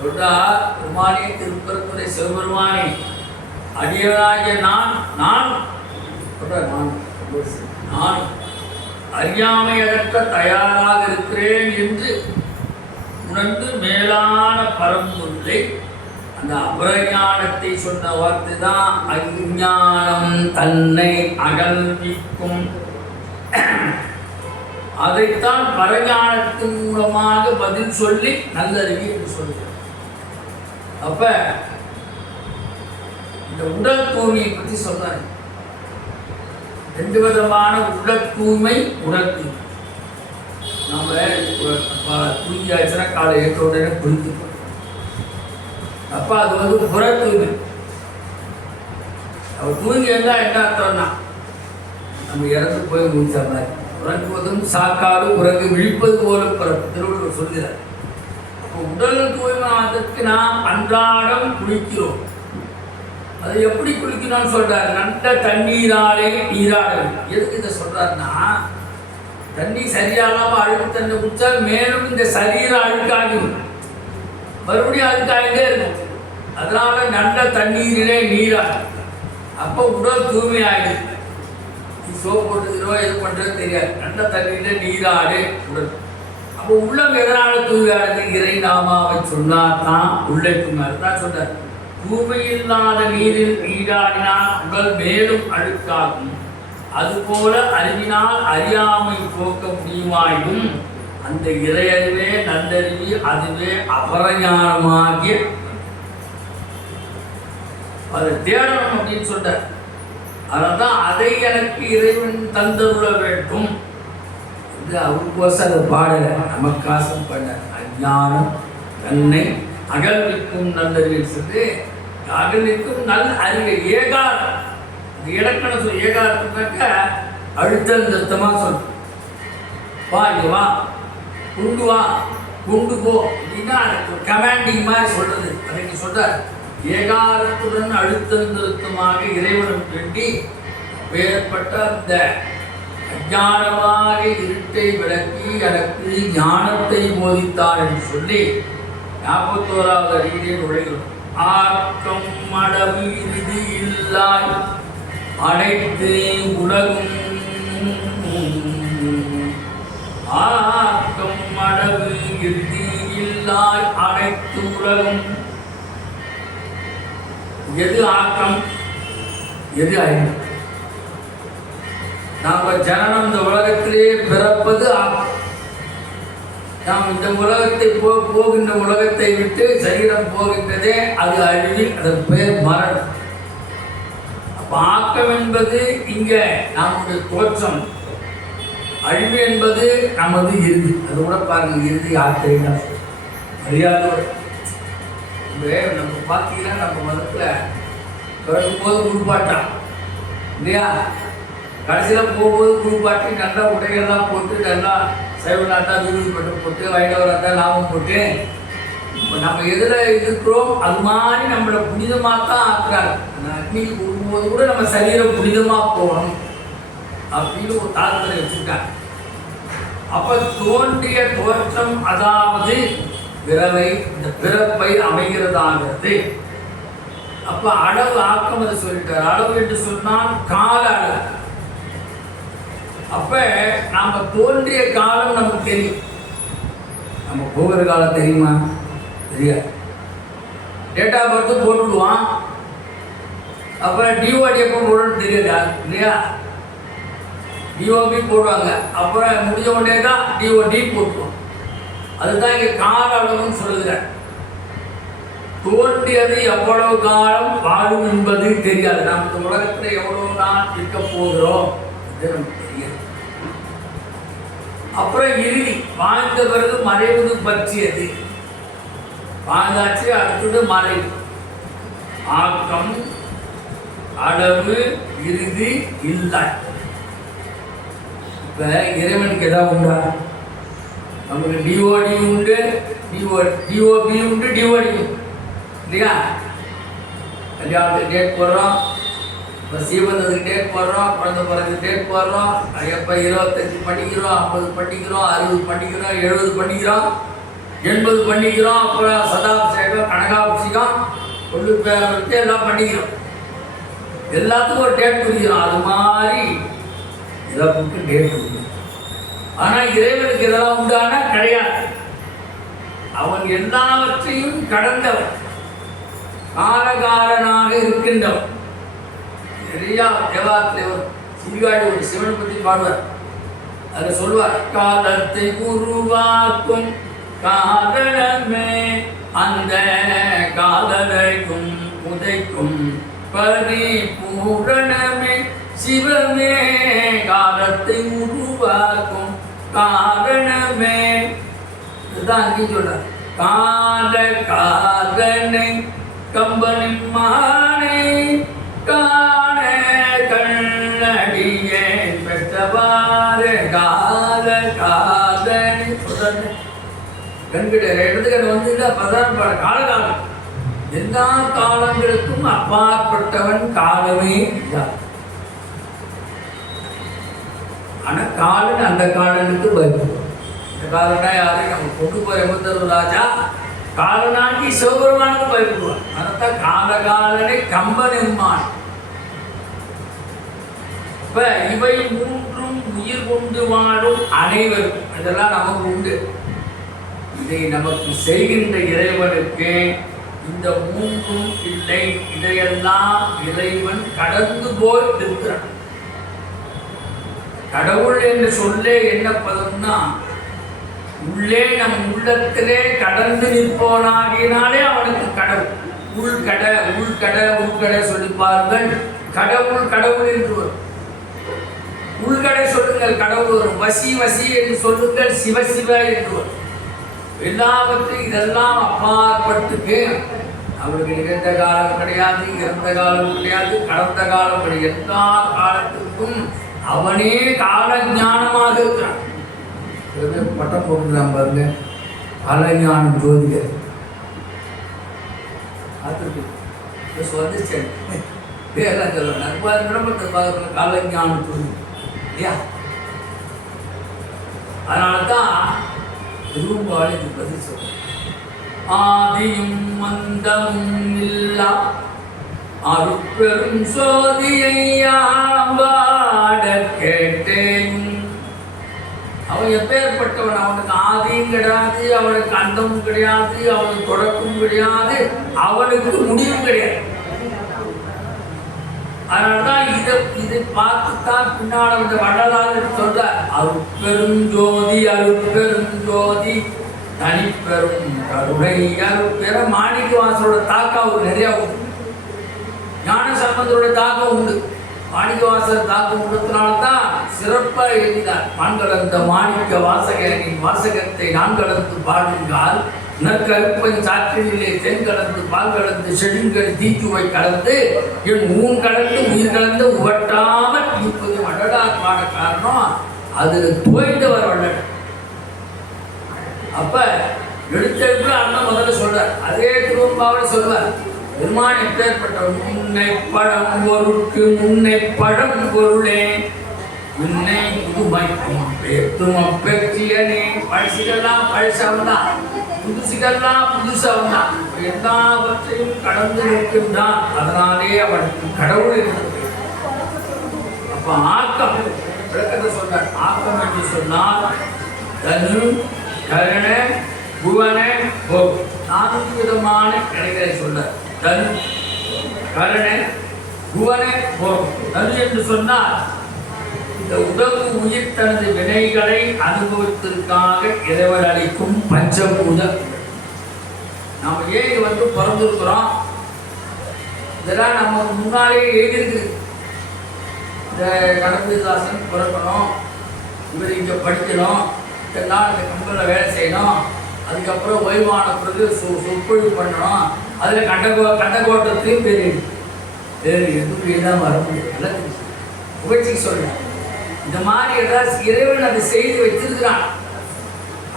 சொல்றார். பெருமானே, திருப்பரத்துறை சிவபெருமானே, அடியவராகிய நான் சொல்றார். நான் அறியாமை அகற்ற தயாராக இருக்கிறேன் என்று உணர்ந்து மேலான பரம்பொருளை, அந்த அபரஞானத்தை சொன்ன வார்த்தை தான் அஞ்ஞானம் தன்னை அகல்விக்கும். அதைத்தான் பரஞானத்தின் மூலமாக பதில் சொல்லி நல்லறிவு என்று சொல்கிறார். அப்ப இந்த உடல் தூய்மையை பற்றி சொல்றாரு. ரெண்டு விதமான உடல் தூய்மை, உடல் தூய்மை. நம்ம தூங்கி ஆச்சுன்னா காலை ஏற்ற உடனே குளித்துப்போம். அப்போ அது புற தூய்மை. அவர் தூங்கி இருந்தால் என்ன அர்த்தம்னா நம்ம இறந்து போய் முடிச்ச மாதிரி. உறங்குவதும் சாக்காடு உறங்கு விழிப்பது போல திருவள்ளுவர் சொல்கிறார். அப்போ உடல் தூய்மை அதற்கு நாம் அன்றாடம் குளிக்கிறோம். அதை எப்படி குளிக்கணும்னு சொல்றாரு. நல்ல தண்ணீராலே நீராட. எதுக்கு இதை சொல்றாருன்னா, தண்ணி சரியாகாம அழுக்கு தண்ணி குடித்தால் மேலும் இந்த சரீரம் அழுக்காகும், மறுபடியும் அழுக்காகிட்டே இருக்கும். அதனால நல்ல தண்ணீரிலே நீராடு. அப்போ உடல் தூய்மை ஆகிடுது. சோப்பு போட்டுக்கிறோ எது பண்ணுறது தெரியாது. நல்ல தண்ணீரிலே நீராடு உடல். அப்போ உள்ளம் எதனால தூய்மையாடுது? இறை நாமாவை சொன்னால் தான் உள்ளே தூய்மை. தான் சொல்றார். தூய்மையில்லாத நீரில் நீராடினால் உடல் மேலும் அழுக்காகும். அதுபோல அறிவினால் அறியாமை போக்க முடியுமாயும் அந்த இறையறிவே நல்லறிவு, அதுவே அபரஞானமாகிய அதை தேடணும் அப்படின்னு சொல்றார். அதனால்தான் அதை எனக்கு இறைவன் தந்தருள வேண்டும் என்று அவருக்கோசம் அதை பாடலை நமக்காசம் பண்ண. அஞ்ஞானம் தன்னை அகழ்விக்கும் நல்லறிவில் சொல்லி அகழ்விக்கும் நல் அறிவை ஏகாரம். இந்த இலக்கணம் சொல்லி ஏகாரத்துனாக்க அழுத்தம் நிறுத்தமாக சொல்லும். வா இங்கே வா, கொண்டு வா, கொண்டு போ அப்படின்னா கமாண்டிங் மாதிரி சொல்றது. அதை சொல்றார். ஏகாரத்துடன் அழுத்தம் நிறுத்தமாக இறைவனும் வேண்டி வேறுபட்ட அந்த அஞ்ஞானமாக இருட்டை விளக்கி எனக்கு ஞானத்தை போதித்தார் என்று சொல்லி 41வது அடியிலே நுழைகிறோம். ஆக்கம் மடவு இறுதி இல்லாய் அனைத்து உலகும், ஆக்கம் மடவு இறுதி இல்லாய் அனைத்து உலகும். எது ஆக்கம், எது அழிவு? நாம் ஜனனம் இந்த உலகத்திலே பிறப்பது ஆக்கம். நாம் இந்த உலகத்தை போகின்ற உலகத்தை விட்டு சரீரம் போகின்றதே அது அழிவில், அதன் பெயர் மரணம். அப்ப ஆக்கம் என்பது இங்க நம்முடைய தோற்றம், அழிவு என்பது நமது இறுதி. அது கூட பாருங்க, இறுதி யாத்திரை அறியாத நம்ம பார்த்தீங்கன்னா நம்ம மதத்தில் பிறக்கும்போது குளிப்பாட்டான் இல்லையா, கடைசியில் போகும்போது குளிப்பாட்டி நல்லா உடைகள்லாம் போட்டு நல்லா சைவனாட்டா விருது பட்டு போட்டு வைணவராட்டா லாபம் போட்டு இப்போ நம்ம எதில் இருக்கிறோம் அது மாதிரி நம்மளை புனிதமாக தான் ஆக்குறாங்க. அந்த அக்னிக்கு கொடுக்கும்போது கூட நம்ம சரீரம் புனிதமாக போகணும் அப்படின்னு ஒரு தாக்கத்தை வச்சுருக்காங்க. அப்போ தோன்றிய தோற்றம் அதாவது பிறவை, இந்த பிறப்பை அமைகிறதாகிறது. அப்ப அளவு ஆக்கம் அதை சொல்லிட்டார். அளவு என்று சொன்னால் கால அளவு. அப்ப நாம தோன்றிய காலம் நமக்கு தெரியும். நம்ம போகிற காலம் தெரியுமா? தெரியாது. டேட் ஆஃப் பர்த் போட்டுடுவான். அப்புறம் டிஓடி எப்போ போடணும்னு தெரியாதா இல்லையா? டிஓபி போடுவாங்க. அப்புறம் முடிஞ்ச உடனே தான் டிஓடி போட்டுருவோம். அதுதான் இங்கே கால அளவுன்னு சொல்லுகிறேன். தோன்றியது எவ்வளவு காலம் வாழும் என்பது தெரியாது. நாம் இந்த உலகத்தில் எவ்வளவு நாள் இருக்க போகிறோம் இது நமக்கு தெரியாது. அப்புறம் இறுதி, வாழ்ந்த பிறகு மறைவது பற்றியது. வாழ்ந்தாச்சு, அடுத்தது மறைவு. ஆக்கம், அளவு, இறுதி இல்லை. இப்ப இறைவனுக்கு ஏதாவது உண்டா? நமக்கு டிஓடி உண்டு, டிஓபி உண்டு, டிஓடி உண்டு இல்லையா? கல்யாணத்துக்கு டேட் போடுறோம், இப்போ சீமந்தத்துக்கு டேட் போடுறோம், குழந்தை பிறகு டேட் போடுறோம். எப்போ 25 பண்ணிக்கிறோம், 50 பண்ணிக்கிறோம், 60 பண்ணிக்கிறோம், 70 பண்ணிக்கிறோம், 80 பண்ணிக்கிறோம். அப்புறம் சதாபிஷேகம், கனகாபிஷேகம், கொள்ளு பேரை வச்சு எல்லாம் பண்ணிக்கிறோம். எல்லாத்துக்கும் ஒரு டேட் குறிக்கிறோம். அது மாதிரி இறப்புக்கு டேட் உண்டு. ஆனால் இறைவனுக்கு இதெல்லாம் உண்டானா கிடையாது. அவன் எல்லாவற்றையும் கடந்தவன், காலகாரனாக இருக்கின்றவன். நிறையா தேவாரத்தில் ஒரு சீர்காழி ஒரு சிவனை பற்றி பாடுவார். அதில் சொல்வார், காலத்தை உருவாக்கும் காதலமே அந்த காதலையும் உதைக்கும் பரிபூரணமே சிவமே. காலத்தை உருவாக்கும் காரணமே. இதுதான் அங்கேயும் சொல்றார். கால காரணை கம்பனின் மானை காண கண்ணடியே பெற்றவாறு கால காதனை சொல்ற கண்கிட்ட இடத்துக்கு வந்து பிரதான பாட காலகாலம். எல்லா காலங்களுக்கும் அப்பாற்பட்டவன் காலமே இல்லை. ஆனால் காலன் அந்த காலனுக்கு பயப்படுவோம். இந்த காலனா யாரையும் நம்ம கொண்டு போய் எமத்தர் ராஜா காலனாக்கி சிவபெருமானுக்கு பயப்படுவான். அதைத்தான் காலகாலனை கம்பனெம்மான். இப்ப இவை மூன்றும் உயிர் கொண்டு வாழும் அனைவரும் இதெல்லாம் நமக்கு உண்டு. இதை நமக்கு செய்கின்ற இறைவனுக்கு இந்த மூன்றும் இல்லை. இதையெல்லாம் இறைவன் கடந்து போய் இருக்கிறான். கடவுள் என்று சொல்லே என்ன பதம்னா, உள்ளே நம் உள்ளத்திலே கடந்து நிற்பவனாகினாலே அவனுக்கு கடவுள். உள்கடை உள்கடை உள்கடை சொல்லி பாருங்கள், கடவுள் கடவுள் என்று வரும். உள்கடை சொல்லுங்கள், கடவுள் வரும். வசி வசி என்று சொல்லுங்கள், சிவ சிவ என்று வரும். எல்லாவற்றையும் இதெல்லாம் அப்பாற்பட்டுக்கு அவருக்கு நிகழ்ந்த காலம் கிடையாது, இறந்த காலம் கிடையாது, கடந்த காலம் கிடையாது. எல்லா காலத்துக்கும் அவனே கால ஞானமாக இருக்கிறான். பட்டம் போட்டுக்கலாம் பாருங்க, காலஞானம் ஜோதிடர். வந்துச்சேன் பேரெல்லாம் சொல்லுவேன், காலஞானம் ஜோதி இல்லையா? அதனால்தான் திரும்பாடு இது பதில் சொல்றேன். ஆதியும் மந்தமும் இல்லா அருட்பெரும் சோதியாட கேட்டேன். அவன் எப்பேற்பட்டவன்? அவனுக்கு ஆதியும் கிடையாது, அவனுக்கு அந்தமும் கிடையாது, அவனுக்கு தொடக்கமும் கிடையாது, அவனுக்கு முடிவும் கிடையாது. அதனால்தான் இதை பார்த்துத்தான் பின்னால் அந்த வள்ளலார் சொல்ற அருட்பெருஞ்சோதி அருட்பெருஞ்சோதி தனிப்பெரும் கருணை. பெற மாணிக்க வாசலோட தாக்கம் அவருக்கு நிறைய உண்டு, ஞான சம்பந்தரோட தாக்கம் உண்டு, மாணிக்க வாசகர் தாக்கம் உண்டத்தினால்தான் சிறப்பாக எழுதினார். மான்கலந்த மாணிக்க வாசகரின் வாசகத்தை நான் கலந்து பாடுங்கால் நற்கருப்பன் சாற்றிலே தென் கலந்து பால் கலந்து செடுங்கள் தீச்சுவை கலந்து என் ஊன் கலந்து உயிர் கலந்து உவட்டாமல் இப்போது வள்ளலார் பாட காரணம் அதில் தோய்ந்தவர் வள்ளல். அப்ப எடுத்தெடுப்புல அண்ணன் முதல்ல சொல்றார், அதே திருவம்பாவில் சொல்வார், பெருமான் எப்பேற்பட்டவர்? முன்னை பழம் பொருட்கு முன்னை பழம் பொருளே முன்னை புதுமைக்கும் பேத்தும் அப்பெற்றியனே. பழசுகள்லாம் பழசவன்தான், புதுசுகள்லாம் புதுசவன்தான், எல்லாவற்றையும் கடந்து நிற்கின்றான். அதனாலே அவனுக்கு கடவுள் இருக்கிறது. அப்ப ஆக்கம் விளக்கத்தை சொல்றார். ஆக்கம் என்று சொன்னால் தனு கரண புவன போக் 4 விதமான கலைகளை சொல்றார். தனு கரண புவன போக். தனு என்று சொன்னால் இந்த உடம்பு உயிர் தனது வினைகளை அனுபவித்ததற்காக இறைவர் அளிக்கும் பஞ்சபூத. நாம் ஏன் பிறந்திருக்கிறோம்? இதெல்லாம் நம்ம முன்னாலே எழுதியிருக்கு. இந்த கணபதிதாசன் பிறக்கணும், இவர் இங்கே படிக்கணும், இதெல்லாம் இந்த கம்பெனியில் வேலை செய்யணும், அதுக்கப்புறம் ஓய்வான பிறகு சொற்பொழிவு பண்ணணும், அதில் கண்டகோட்டத்தையும் தெரியும். வேறு எதுவும் எழுதாம வர முடியும். புகழ்ச்சிக்கு சொல்றேன். இந்த மாதிரி ஏதாவது இறைவன் அதை செய்து வச்சிருக்கிறான்.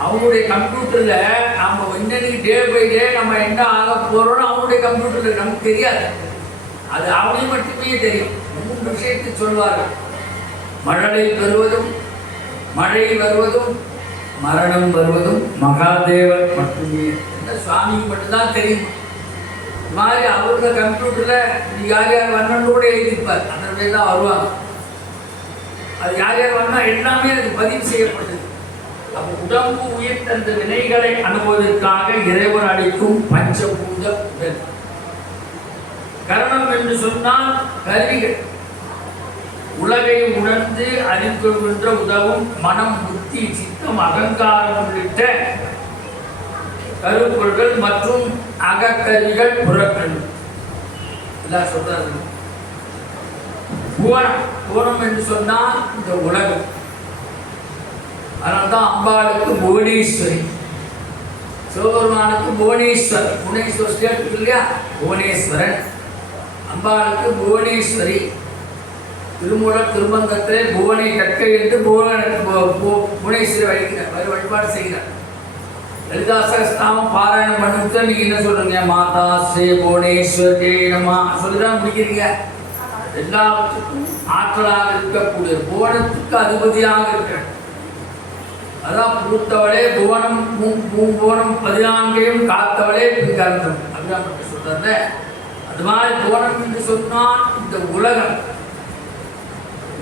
அவனுடைய கம்ப்யூட்டர்ல நம்ம இன்னைக்கு டே பை டே நம்ம என்ன ஆக போறோம்னு அவனுடைய கம்ப்யூட்டர்ல நமக்கு தெரியாது. அது அவனையும் மட்டுமே தெரியும். 3 விஷயத்தை சொல்வார்கள். மழலை பெறுவதும், மழை வருவதும், மரணம் வருவதும் மகாதேவர் மட்டுமே. சுவாமிக்கு மட்டும்தான் தெரியும். இது மாதிரி அவரோட கம்ப்யூட்டர்ல யார் யார் வரணும்னு கூட எழுதியிருப்பார். அந்த பேர் தான் வருவாங்க. அது யார் யார் வரணும் எல்லாமே அது பதிவு செய்யப்பட்டது. அப்போ உடம்பு உயிர் தந்த வினைகளை அனுபவதற்காக இறைவன் அளிக்கும் பஞ்சபூத உடல். கரணம் என்று சொன்னால் கருவிகள், உலகை உணர்ந்து அறிந்துகின்ற உதவும் மனம், புத்தி, சித்தம், அகங்காரம் உள்ளிட்ட கருப்பொருள்கள் மற்றும் அகக்கருவிகள் புறக்கருவி எல்லாம் சொல்றாரு. புவனம், புவனம் என்று சொன்னால் இந்த உலகம். அதனால்தான் அம்பாளுக்கு புவனேஸ்வரி, சிவபெருமானுக்கு புவனேஸ்வர். புவனேஸ்வர் ஸ்டேட் இல்லையா, புவனேஸ்வரன். அம்பாளுக்கு புவனேஸ்வரி. திருமூலர் திருமங்கத்திலே புவனை கற்கை என்று புவனேஸ்வரி வழிபாடு செய்கிறார். லலிதா சகஸ்ரநாமம் பாராயணம் பண்ணிட்டு நீங்க என்ன சொல்றீங்க? மாதா ஸ்ரீ புவனேஸ்வரி நம சொல்லிதான் முடிக்கிறீங்க. எல்லாவற்றுக்கும் ஆற்றலாக இருக்கக்கூடிய புவனத்துக்கு அதிபதியாக இருக்க, அதான் புழுத்தவளே புவனம் பூம்புவனம் 14 காத்தவளே பின்கரந்தம் அப்படின்னு சொல்றாரு. அது மாதிரி புவனம் என்று சொன்னால் இந்த உலகம்,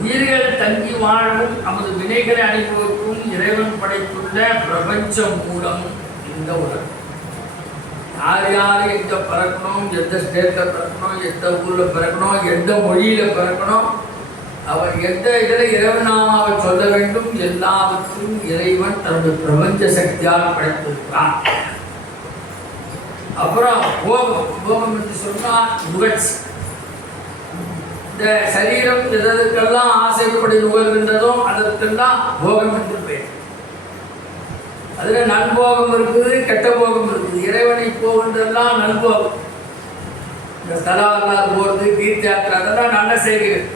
உயிர்கள் தங்கி வாழவும் நமது வினைகளை அனுபவிக்கும் இறைவன் படைத்துள்ள பிரபஞ்சம் மூலம் இந்த உலகம். யார் யார் எங்க பிறக்கணும், எந்த ஸ்டேட்ல பிறக்கணும், எந்த ஊர்ல பிறக்கணும், எந்த மொழியில பிறக்கணும், அவர் எந்த இதில் இறைவனாமாவை சொல்ல வேண்டும், எல்லாவற்றையும் இறைவன் தன்னுடைய பிரபஞ்ச சக்தியால் படைத்திருக்கிறான். அப்புறம் போகம். போகம் என்று சொன்னால் நுகர்ச்சி. இந்த சரீரம் எதற்கெல்லாம் ஆசைப்படி நுகர்கின்றதோ அதற்கெல்லாம் போகம் என்று பெயர். அதில் நல்போகம் இருக்குது, கெட்ட போகம் இருக்குது. இறைவனை போகின்றதெல்லாம் நல்போகம். இந்த ஸ்தலம் போகிறது, தீர்த்த யாத்திரை, அதெல்லாம் நல்ல செய்திகள்.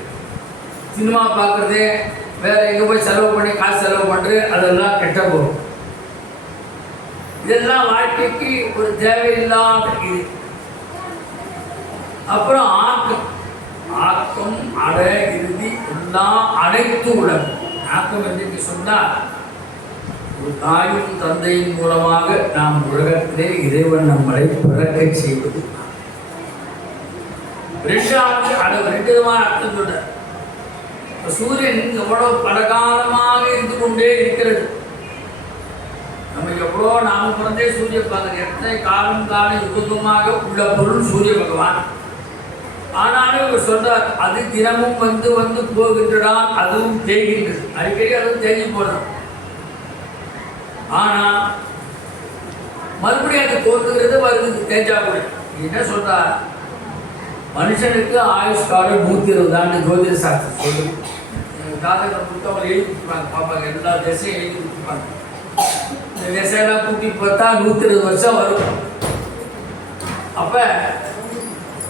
சினிமா பார்க்குறது, வேற எங்கே போய் செலவு பண்ணி காசு செலவு பண்ணுறது, அதெல்லாம் கெட்ட போகும். இதெல்லாம் வாழ்க்கைக்கு ஒரு தேவையில்லாத இது. அப்புறம் ஆக்கம். ஆக்கம், அட, இறுதி எல்லாம் அனைத்து உலகம். ஆக்கம் என்று சொன்னால் ஒரு தாயும் தந்தையின் மூலமாக நாம் உலகத்திலே இறைவன் நம்மளை பிறக்க செய்வது. ரெண்டு விதமான அர்த்தம் சொல்றார். சூரியன் எவ்வளவு பலகாலமாக இருந்து கொண்டே இருக்கிறது. நம்ம எவ்வளோ நாம பிறந்தே சூரிய பகவான் எத்தனை காலம் யுகமாக உள்ள பொருள் சூரிய பகவான். ஆனாலும் இவர் சொல்றார், அது தினமும் வந்து வந்து போகின்றதான், அதுவும் தேய்கின்றது. அடிக்கடி அதுவும் தேங்கி போடுறோம். ஆனா மறுபடியும் அது தோன்றுகிறது, வருது, தேஞ்சா கூட. என்ன சொல்றார், மனுஷனுக்கு ஆயுஷ் காலம் 120 ஆண்டு ஜோதிட சாஸ்திரம் சொல்லுது. ஜாதகம் புத்தகம் எழுதி கொடுத்துருப்பாங்க, பார்ப்பாங்க, எல்லா திசையும் எழுதி கொடுத்துருப்பாங்க. இந்த திசையெல்லாம் கூட்டி பார்த்தா 120 வருஷம் வரும். அப்ப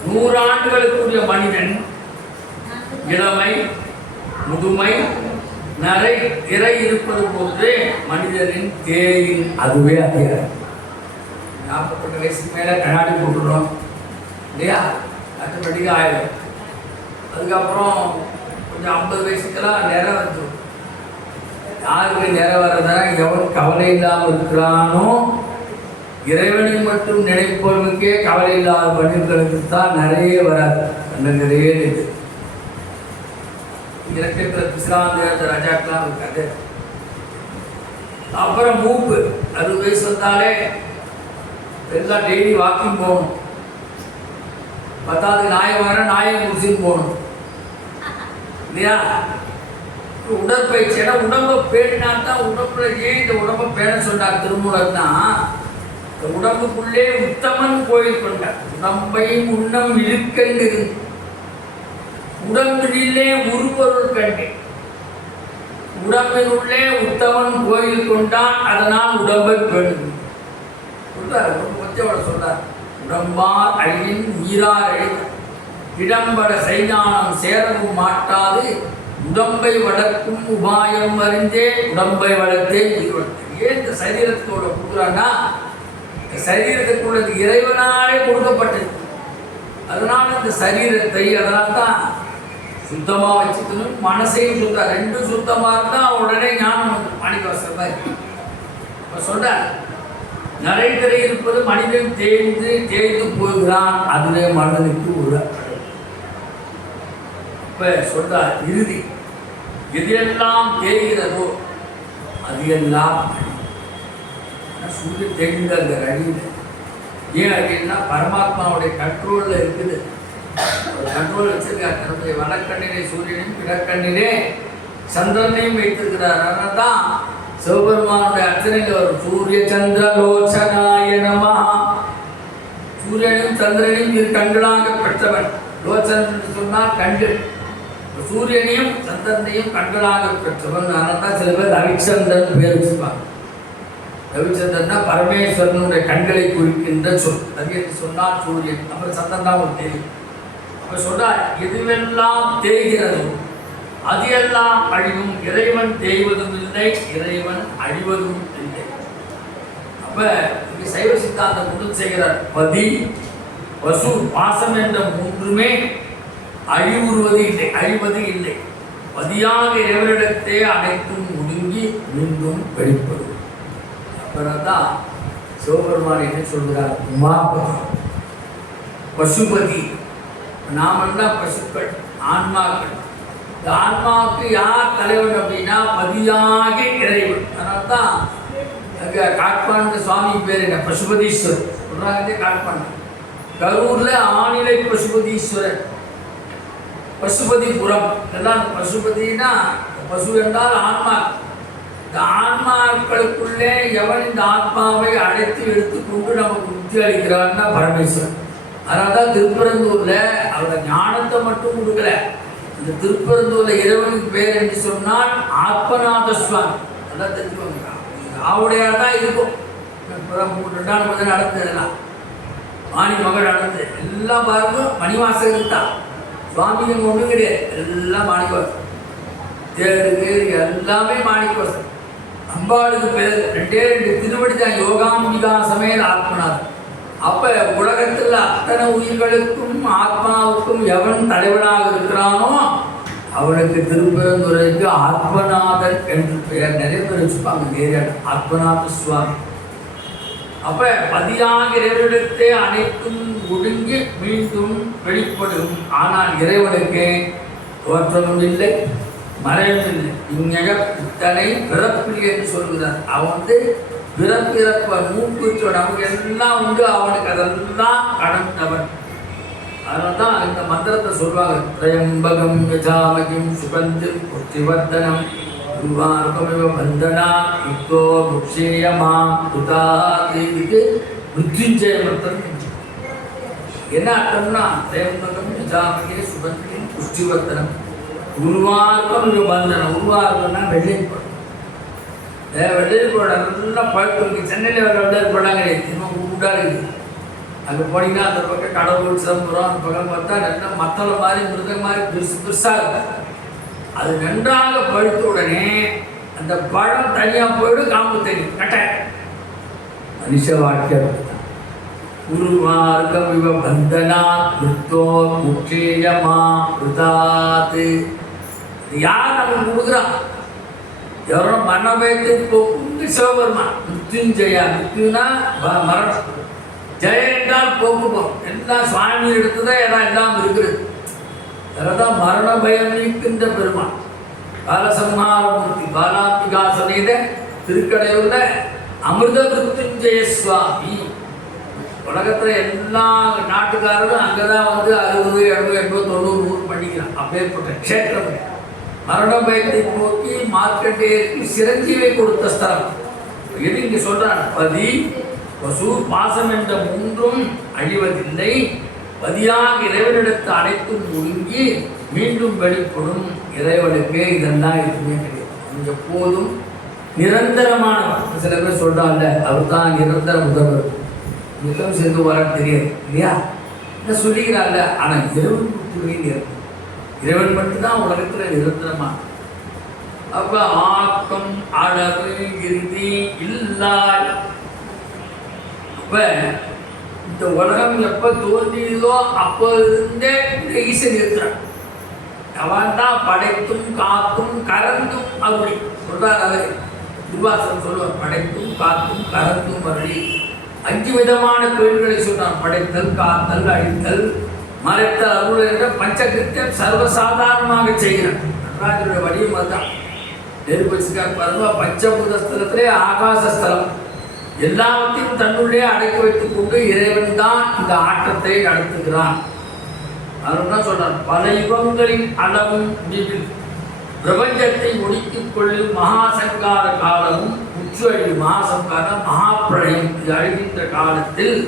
100 ஆண்டுகளுக்குரிய மனிதன் இளமை, முதுமை, நரை, திரை இருப்பது போது மனிதனின் தேயின் அதுவே அதிகாரம். 48 வயசுக்கு மேலே கண்ணாடி போட்டுடுறோம் இல்லையா, ஆட்டோமேட்டிக்காக ஆயிடும். அதுக்கப்புறம் கொஞ்சம் 50 வயசுக்கெல்லாம் நிறை வந்துடும். யாருக்கு நிறை வர்றதுனா எவன் கவலை இல்லாமல் இருக்கிறானோ, இறைவனை மட்டும் நினைப்பவர்களுக்கே கவலை இல்லாத மனிதர்களுக்கு தான் நிறைய வராது. அந்த நிறைய இருக்குது. இறக்கத்தில் விசிராந்த ராஜாக்கெல்லாம் இருக்காது. அப்புறம் மூப்பு 60 வயசு வந்தாலே எல்லாம் டெய்லி வாக்கிங் போகணும். 10வது நாயை முடிச்சுன்னு போகணும் இல்லையா. உடற்பயிற்சி, ஏன்னா உடம்பை பேணினா தான் உடம்புல. ஏன் இந்த உடம்பை பேண சொன்னார் திருமூலர்னா, இந்த உடம்புக்குள்ளே உத்தமன் கோயில் கொண்டார். உடம்பை உண்ணம் இழுக்கண்டு உடம்பிலே உருப்பொருள் கண்டேன். உடம்பினுள்ளே உத்தமன் கோயில் கொண்டான், அதனால் உடம்பை பேணுது சொல்றார். சொல்றார், உடம்பார் அழியின் உயிரார் அழிந்த இடம்பட செய்ஞானம் சேரவும் மாட்டாது உடம்பை வளர்க்கும் உபாயம் அறிந்தே உடம்பை வளர்த்தே உயிர். ஏன் இந்த சரீரத்தோட கொடுக்குறான்னா, சரீரத்துக்குள்ளது இறைவனாலே கொடுக்கப்பட்டது. அதனால இந்த சரீரத்தை அதனால்தான் சுத்தமாக வச்சுக்கணும். மனசையும் சுத்தம், ரெண்டும் சுத்தமாக இருந்தால் உடனே ஞானம் வந்து மாணிக்கவாசகர் இப்போ சொல்ற. நரைத்திரை இருப்பது மனிதன் தேய்ந்து போகிறான், அதுவே மனிதனுக்கு ஒரு. இப்போ சொல்றார் இறுதி, எதையெல்லாம் தேய்கிறதோ அது எல்லாம் சூரிய தெரிந்த அந்த அழிவு. ஏன் அப்படின்னா பரமாத்மாவுடைய கண்ட்ரோலில் இருக்குது. கண்ட்ரோல் வச்சிருக்கார். தன்னுடைய வடக்கண்ணிலே சூரியனையும் பிறக்கண்ணிலே சந்திரனையும் வைத்திருக்கிறார். அதனால தான் சிவபெருமானுடைய அர்ச்சனையில் வரும் சூரிய சந்திர லோச்சனாய நமஹ. சூரியனையும் சந்திரனையும் இரு கண்களாக பெற்றவன். லோச்சன் என்று சொன்னால் கண்கள். சூரியனையும் சந்திரனையும் கண்களாக பெற்றவன். அதனால தான் சில பேர் ரவிச்சந்திரன் பேர் வச்சுப்பாங்க. ரவிச்சந்திரன்னா பரமேஸ்வரனுடைய கண்களை குறிக்கின்ற சொல். ரவி என்று சொன்னால் சூரியன், அப்புறம் சந்திரன் தான் ஒரு தெரியும். அப்போ சொல்றார், எதுவெல்லாம் தேய்கிறதோ அது எல்லாம் அழிவும், இறைவன் தேய்வதும் இல்லை, இறைவன் அழிவதும் இல்லை. அப்ப இங்கே சைவ சித்தாந்தம் முதல் செய்கிறார். பதி, பசு, பாசம் என்ற மூன்றுமே அழிவுறுவது இல்லை, அழிவது இல்லை. பதியாக இறைவனிடத்தே அனைத்தும் ஒடுங்கி மீண்டும் வெளிப்படும். அப்புறம்தான் சிவபெருமான் என்ன சொல்கிறார், உமாபதி, பசுபதி. நாமெல்லாம் பசுக்கள், ஆன்மாக்கள். இந்த ஆன்மாவுக்கு யார் தலைவன் அப்படின்னா பதியாகி இறைவன். அதனால தான் அங்கே காட்பாண்டு சுவாமி பேர் என்ன, பசுபதீஸ்வரர் சொல்றாங்க. காட்பாண்டு கரூர்ல ஆணிலை பசுபதீஸ்வரர், பசுபதிபுரம் எல்லாம். பசுபதினா பசு என்றால் ஆன்மா. இந்த ஆன்மாக்களுக்குள்ளே எவன் இந்த ஆத்மாவை அழைத்து எடுத்துக்கொண்டு நமக்கு முக்தி அளிக்கிறார்னா பரமேஸ்வரன். அதனால தான் திருப்பரந்தூரில் அவரோட ஞானத்தை மட்டும் கொடுக்கல. இந்த திருப்பரந்தூரில் இறைவனுக்கு பேர் என்று சொன்னால் ஆத்மநாத சுவாமி. நல்லா தெரிஞ்சுக்கோங்க, ஆவுடையார் தான் இருக்கும். இப்போ 2 நடந்ததுலாம் மாணி மகள் நடந்தது எல்லாம் பாருங்க மணிவாசகர் தான். சுவாமிங்க ஒன்றும் கிடையாது, எல்லாம் மாணிக்கவாசம். தேருக்கு எல்லாமே மாணிக்கவாசம். அம்பாளுக்கு பேர் 2 திருவடி தான், யோகாம்பிகா சமேத ஆத்மநாதன். அப்போ உலகத்தில் அத்தனை உயிர்களுக்கும் ஆத்மாவுக்கும் எவன் தலைவனாக இருக்கிறானோ அவனுக்கு திருப்பெருந்துறைக்கு ஆத்மநாதன் என்று பெயர். நிறைய பேர் வச்சுப்பாங்க ஏரியாவில் ஆத்மநாத சுவாமி. அப்போ பதியாக இறைவனிடத்தை அனைத்தும் ஒடுங்கி மீண்டும் வெளிப்படும். ஆனால் இறைவனுக்கு தோற்றமும் இல்லை, மறைவும் இல்லை. இங்கக இத்தனை பிறப்பில் என்று சொல்கிறார். அவன் பிறப்பிறப்ப மூக்குச்சோ நமக்கு எல்லாம் உண்டு, அவனுக்கு அதெல்லாம் கடந்தவன். அதனால தான் இந்த மந்திரத்தை சொல்வாங்க, திரையம்பகம் யஜாமகிம் சுகந்திம் புஷ்டிவர்தனம் குருவார்கமிவ பந்தனா யுக்தோ முக்ஷேயமாம் துதாதிக்கு மிருத்யுஞ்சய மந்திரம். என்ன அர்த்தம்னா திரையம்பகம் யஜாமகே சுகந்திம் புஷ்டிவர்தனம் குருவார்கமிவ பந்தனம். உருவார்கம்னா வெள்ளையன் படம். வெள்ளையர் படம் நல்லா பழக்கம் இருக்குது. சென்னையில் வர வெள்ளையர் படம் கிடையாது, இன்னும் உண்டாக இருக்குது. அங்கே போனீங்கன்னா அந்த பக்கம் கடவுள் சிதம்பரம் அந்த பக்கம் பார்த்தா நல்லா மத்தளை மாதிரி மிருகம் மாதிரி பெருசாக இருக்கும். அது நன்றாக பழுத்த உடனே அந்த பழம் தனியாக போயிடும், காம்பு தெரியும் கட்ட. மனுஷ வாழ்க்கை குருமார்க்கம் இவ பந்தனா மிருத்தோ முக்கியமா விதாது. யார் நமக்கு கொடுக்குறான்? எவரோ மரணபயத்தை போக்கு சிவபெருமான். மிருத்யுஞ்சயா, மிருத்யுனா மரணம், ஜெய என்றால் போக்குவோம். எல்லாம் சுவாமி எடுத்துதான் எல்லாம் இருக்கிறது. அதனால்தான் மரண பயம் நீக்கின்ற பெருமான் காலசம்ஹாரமூர்த்தி பாலாம்பிகாசனேத திருக்கடையுள்ள அமிர்த மிருத்யுஞ்சய சுவாமி. உலகத்தில் எல்லா நாட்டுக்காரரும் அங்கே தான் 60, 70, 80, 90, 100 பண்ணிக்கிறான். அப்பேற்பட்ட க்ஷேத்திரம். மரண பயத்தை போக்கி மார்க்கண்டேயருக்கு சிரஞ்சீவை கொடுத்த ஸ்தலம். எது இங்கே சொல்றான்? பதி பசு பாசம் என்ற 3ம் அழிவதில்லை. பதியாக இறைவனிடத்து அனைத்தும் ஒடுங்கி மீண்டும் வெளிப்படும். இறைவனுக்கு இதெல்லாம் எதுவுமே கிடையாது. இங்கே எப்போதும் நிரந்தரமானவர். சில பேர் சொல்றாங்கல்ல, அவர் தான் நிரந்தர முதல்வர், யுத்தம் செய்து வர தெரியாது இல்லையா, என்ன சொல்லிக்கிறாங்கல்ல. ஆனால் இறைவன் நிரந்தரம். இறைவன் மட்டும்தான் உலகத்தில் நிரந்தரமான. அப்போ ஆக்கம் அளவு இறுதி இல்லாய். அப்போ இந்த உலகம் எப்போ தோன்றியதோ அப்போ இருந்தே இந்த ஈசன் இருக்கிறான். அவன் தான் படைத்தும் காத்தும் கறந்தும் அப்படி சொல்றார். அவர் திருவாசகம் சொல்லுவார், படைத்தும் காத்தும் கறந்தும் அப்படி 5 விதமான தொழில்களை சொன்னார். படைத்தல், காத்தல், அழித்தல், மறைத்தல், அருள் என்ற பஞ்சகிருத்தியம் சர்வசாதாரணமாக செய்கிறார். நடராஜனுடைய வடிவம் அதுதான். நெருப்பு வச்சுக்கார் பாருங்க. பஞ்சபூதஸ்தலத்திலே ஆகாசஸ்தலம் எல்லாவற்றையும் தன்னுள்ளே அடக்கி வைத்துக் கொண்டு இறைவன் தான் இந்த ஆட்டத்தை நடத்துகிறான். அதனால்தான் சொல்றார், பல யுகங்களின் அளவும் முடிவில் பிரபஞ்சத்தை ஒடுக்கிக் கொள்ளும் மகாசங்கார காலமும் உச்சு அழிவு. மகாசங்கார மகாப்பிரளயம் இது அழிகின்ற காலத்தில்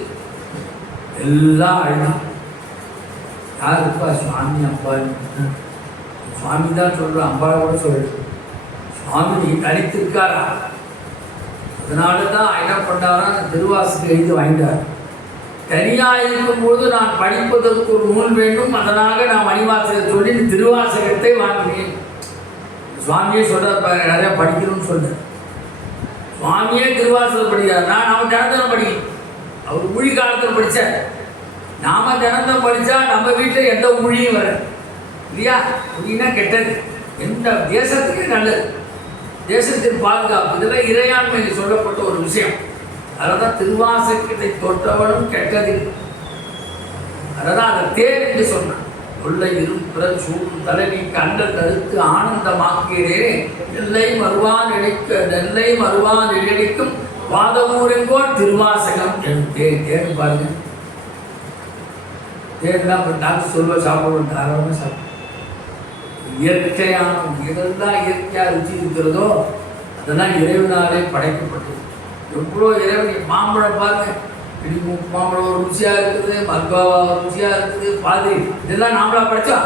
எல்லாம் அழிதான். யார் இருப்பா? சுவாமி அம்பாள். சுவாமி தான் சொல்கிறோம், அம்பாளை கூட சொல்லு. சுவாமி அழித்திருக்காரா? அதனால தான் என்ன பண்ணாரா, அந்த திருவாசகம் எழுதி வாங்கிட்டார். தனியாக இருக்கும்போது நான் படிப்பதற்கு ஒரு நூல் வேண்டும், அதனால நான் மணிவாசகத்தை சொல்லி திருவாசகத்தை வாங்கினேன். சுவாமியே சொல்கிறார், நிறையா படிக்கணும்னு சொன்னார். சுவாமியே திருவாசகம் படிக்கிறார். நம்ம தினந்தனம் படிக்கணும். அவர் ஊழி காலத்தில் படித்தார். நாம் தினந்தனம் படித்தா நம்ம வீட்டில் எந்த ஊழியும் வர இல்லையா. ஊழினா கெட்டது, எந்த தேசத்துக்கே நல்லது, தேசத்தின் பாதுகாப்பு. இதெல்லாம் இறையாண்மையில் சொல்லப்பட்ட ஒரு விஷயம். அதனால்தான் திருவாசகத்தை தொட்டவனும் கெட்டதில். அதனால் அதை தேர் என்று சொன்னான். கொள்ளை இருப்புறம் சூடும் தலைவிக்கு அண்டல் கருத்து ஆனந்தமாக்கிறே நெல்லை மறுவான் இழைக்க நெல்லை மறுவான் இழைக்கும் வாதமூரெங்கோர் திருவாசகம் என் தேர் பாருங்க. தேர்லாம் இப்போ டாக்டர் சொல்லுவ சாப்பிடுவோம், தாராளமாக சாப்பிடுவோம். இயற்கையான எதெல்லாம் இயற்கையாக ருச்சி இருக்கிறதோ அதெல்லாம் இறைவனாலே படைக்கப்பட்டது. எவ்வளோ இறைவன். மாம்பழம் பாருங்க, இடிப்பு மாம்பழம் ருசியாக இருக்குது, மல்கோவா ருசியாக இருக்குது, பாதிரி இதெல்லாம் நாமளா படித்தா?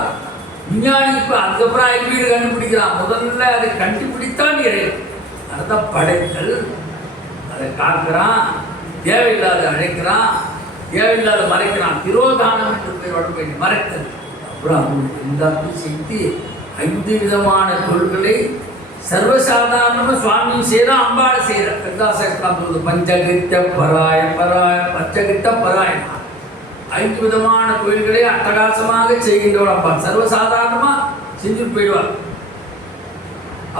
விஞ்ஞானி இப்போ அதுக்கப்புறம் ஐம்பீடு கண்டுபிடிக்கிறான். முதல்ல அதை கண்டுபிடித்தான் இறைவன். அதுதான் படைத்தல். அதை காக்கிறான், தேவையில்லாத அழைக்கிறான், தேவையில்லாத மறைக்கிறான். திரோதானம் என்று பெயரோடு மறைத்தல். அப்புறம் அவங்களுக்கு எல்லாத்தையும் செய்து 5 விதமான பொருட்களை சர்வசாதாரணமாக சுவாமி செய்கிறான், அம்பாள் செய்கிறார். கந்தாசக்தி பஞ்சகிட்ட பராய பராய பஞ்சகிட்ட பராயணா 5 விதமான கோயில்களை அட்டகாசமாக செய்கின்றவர் அம்பாள். சர்வசாதாரணமாக செஞ்சுட்டு போயிடுவார்.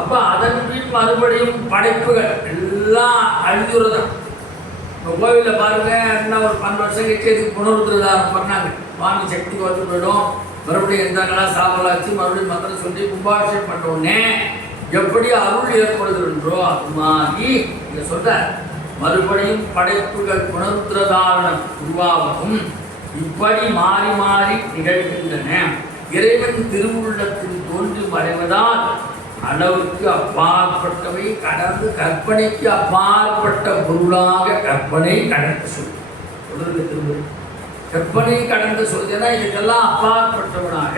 அப்போ அதன் பின் மறுபடியும் படைப்புகள் எல்லாம் அழிஞ்சுறதான். இப்போ கோவிலில் பாருங்க, என்ன ஒரு 12 வருஷம் கழிச்சு இதுக்கு புனருத்திரதாரம் பண்ணாங்க. சுவாமி சக்திக்கு வந்து போயிடும், மறுபடியும் இருந்தாங்களா சாம்பலாச்சு, மறுபடியும் மந்திரம் சொல்லி கும்பாபிஷேகம் பண்ண உடனே எப்படி அருள் ஏற்படுதுன்றோ அது மாதிரி இங்கே சொல்ற மறுபடியும் படைப்புகள் புனருத்திரதாரணம் உருவாகவும் இப்படி மாறி மாறி நிகழ்கின்றன. இறைவன் திருவுள்ளத்தில் தோன்றி மறைவதால் அளவுக்கு அப்பாற்பட்டவை கடந்து கற்பனைக்கு அப்பாற்பட்ட பொருளாக கற்பனை கடந்து சொல்லுங்க. திருமுறை கற்பனை கடந்து சொல்லுதுன்னா இதுக்கெல்லாம் அப்பாற்பட்டவனாக.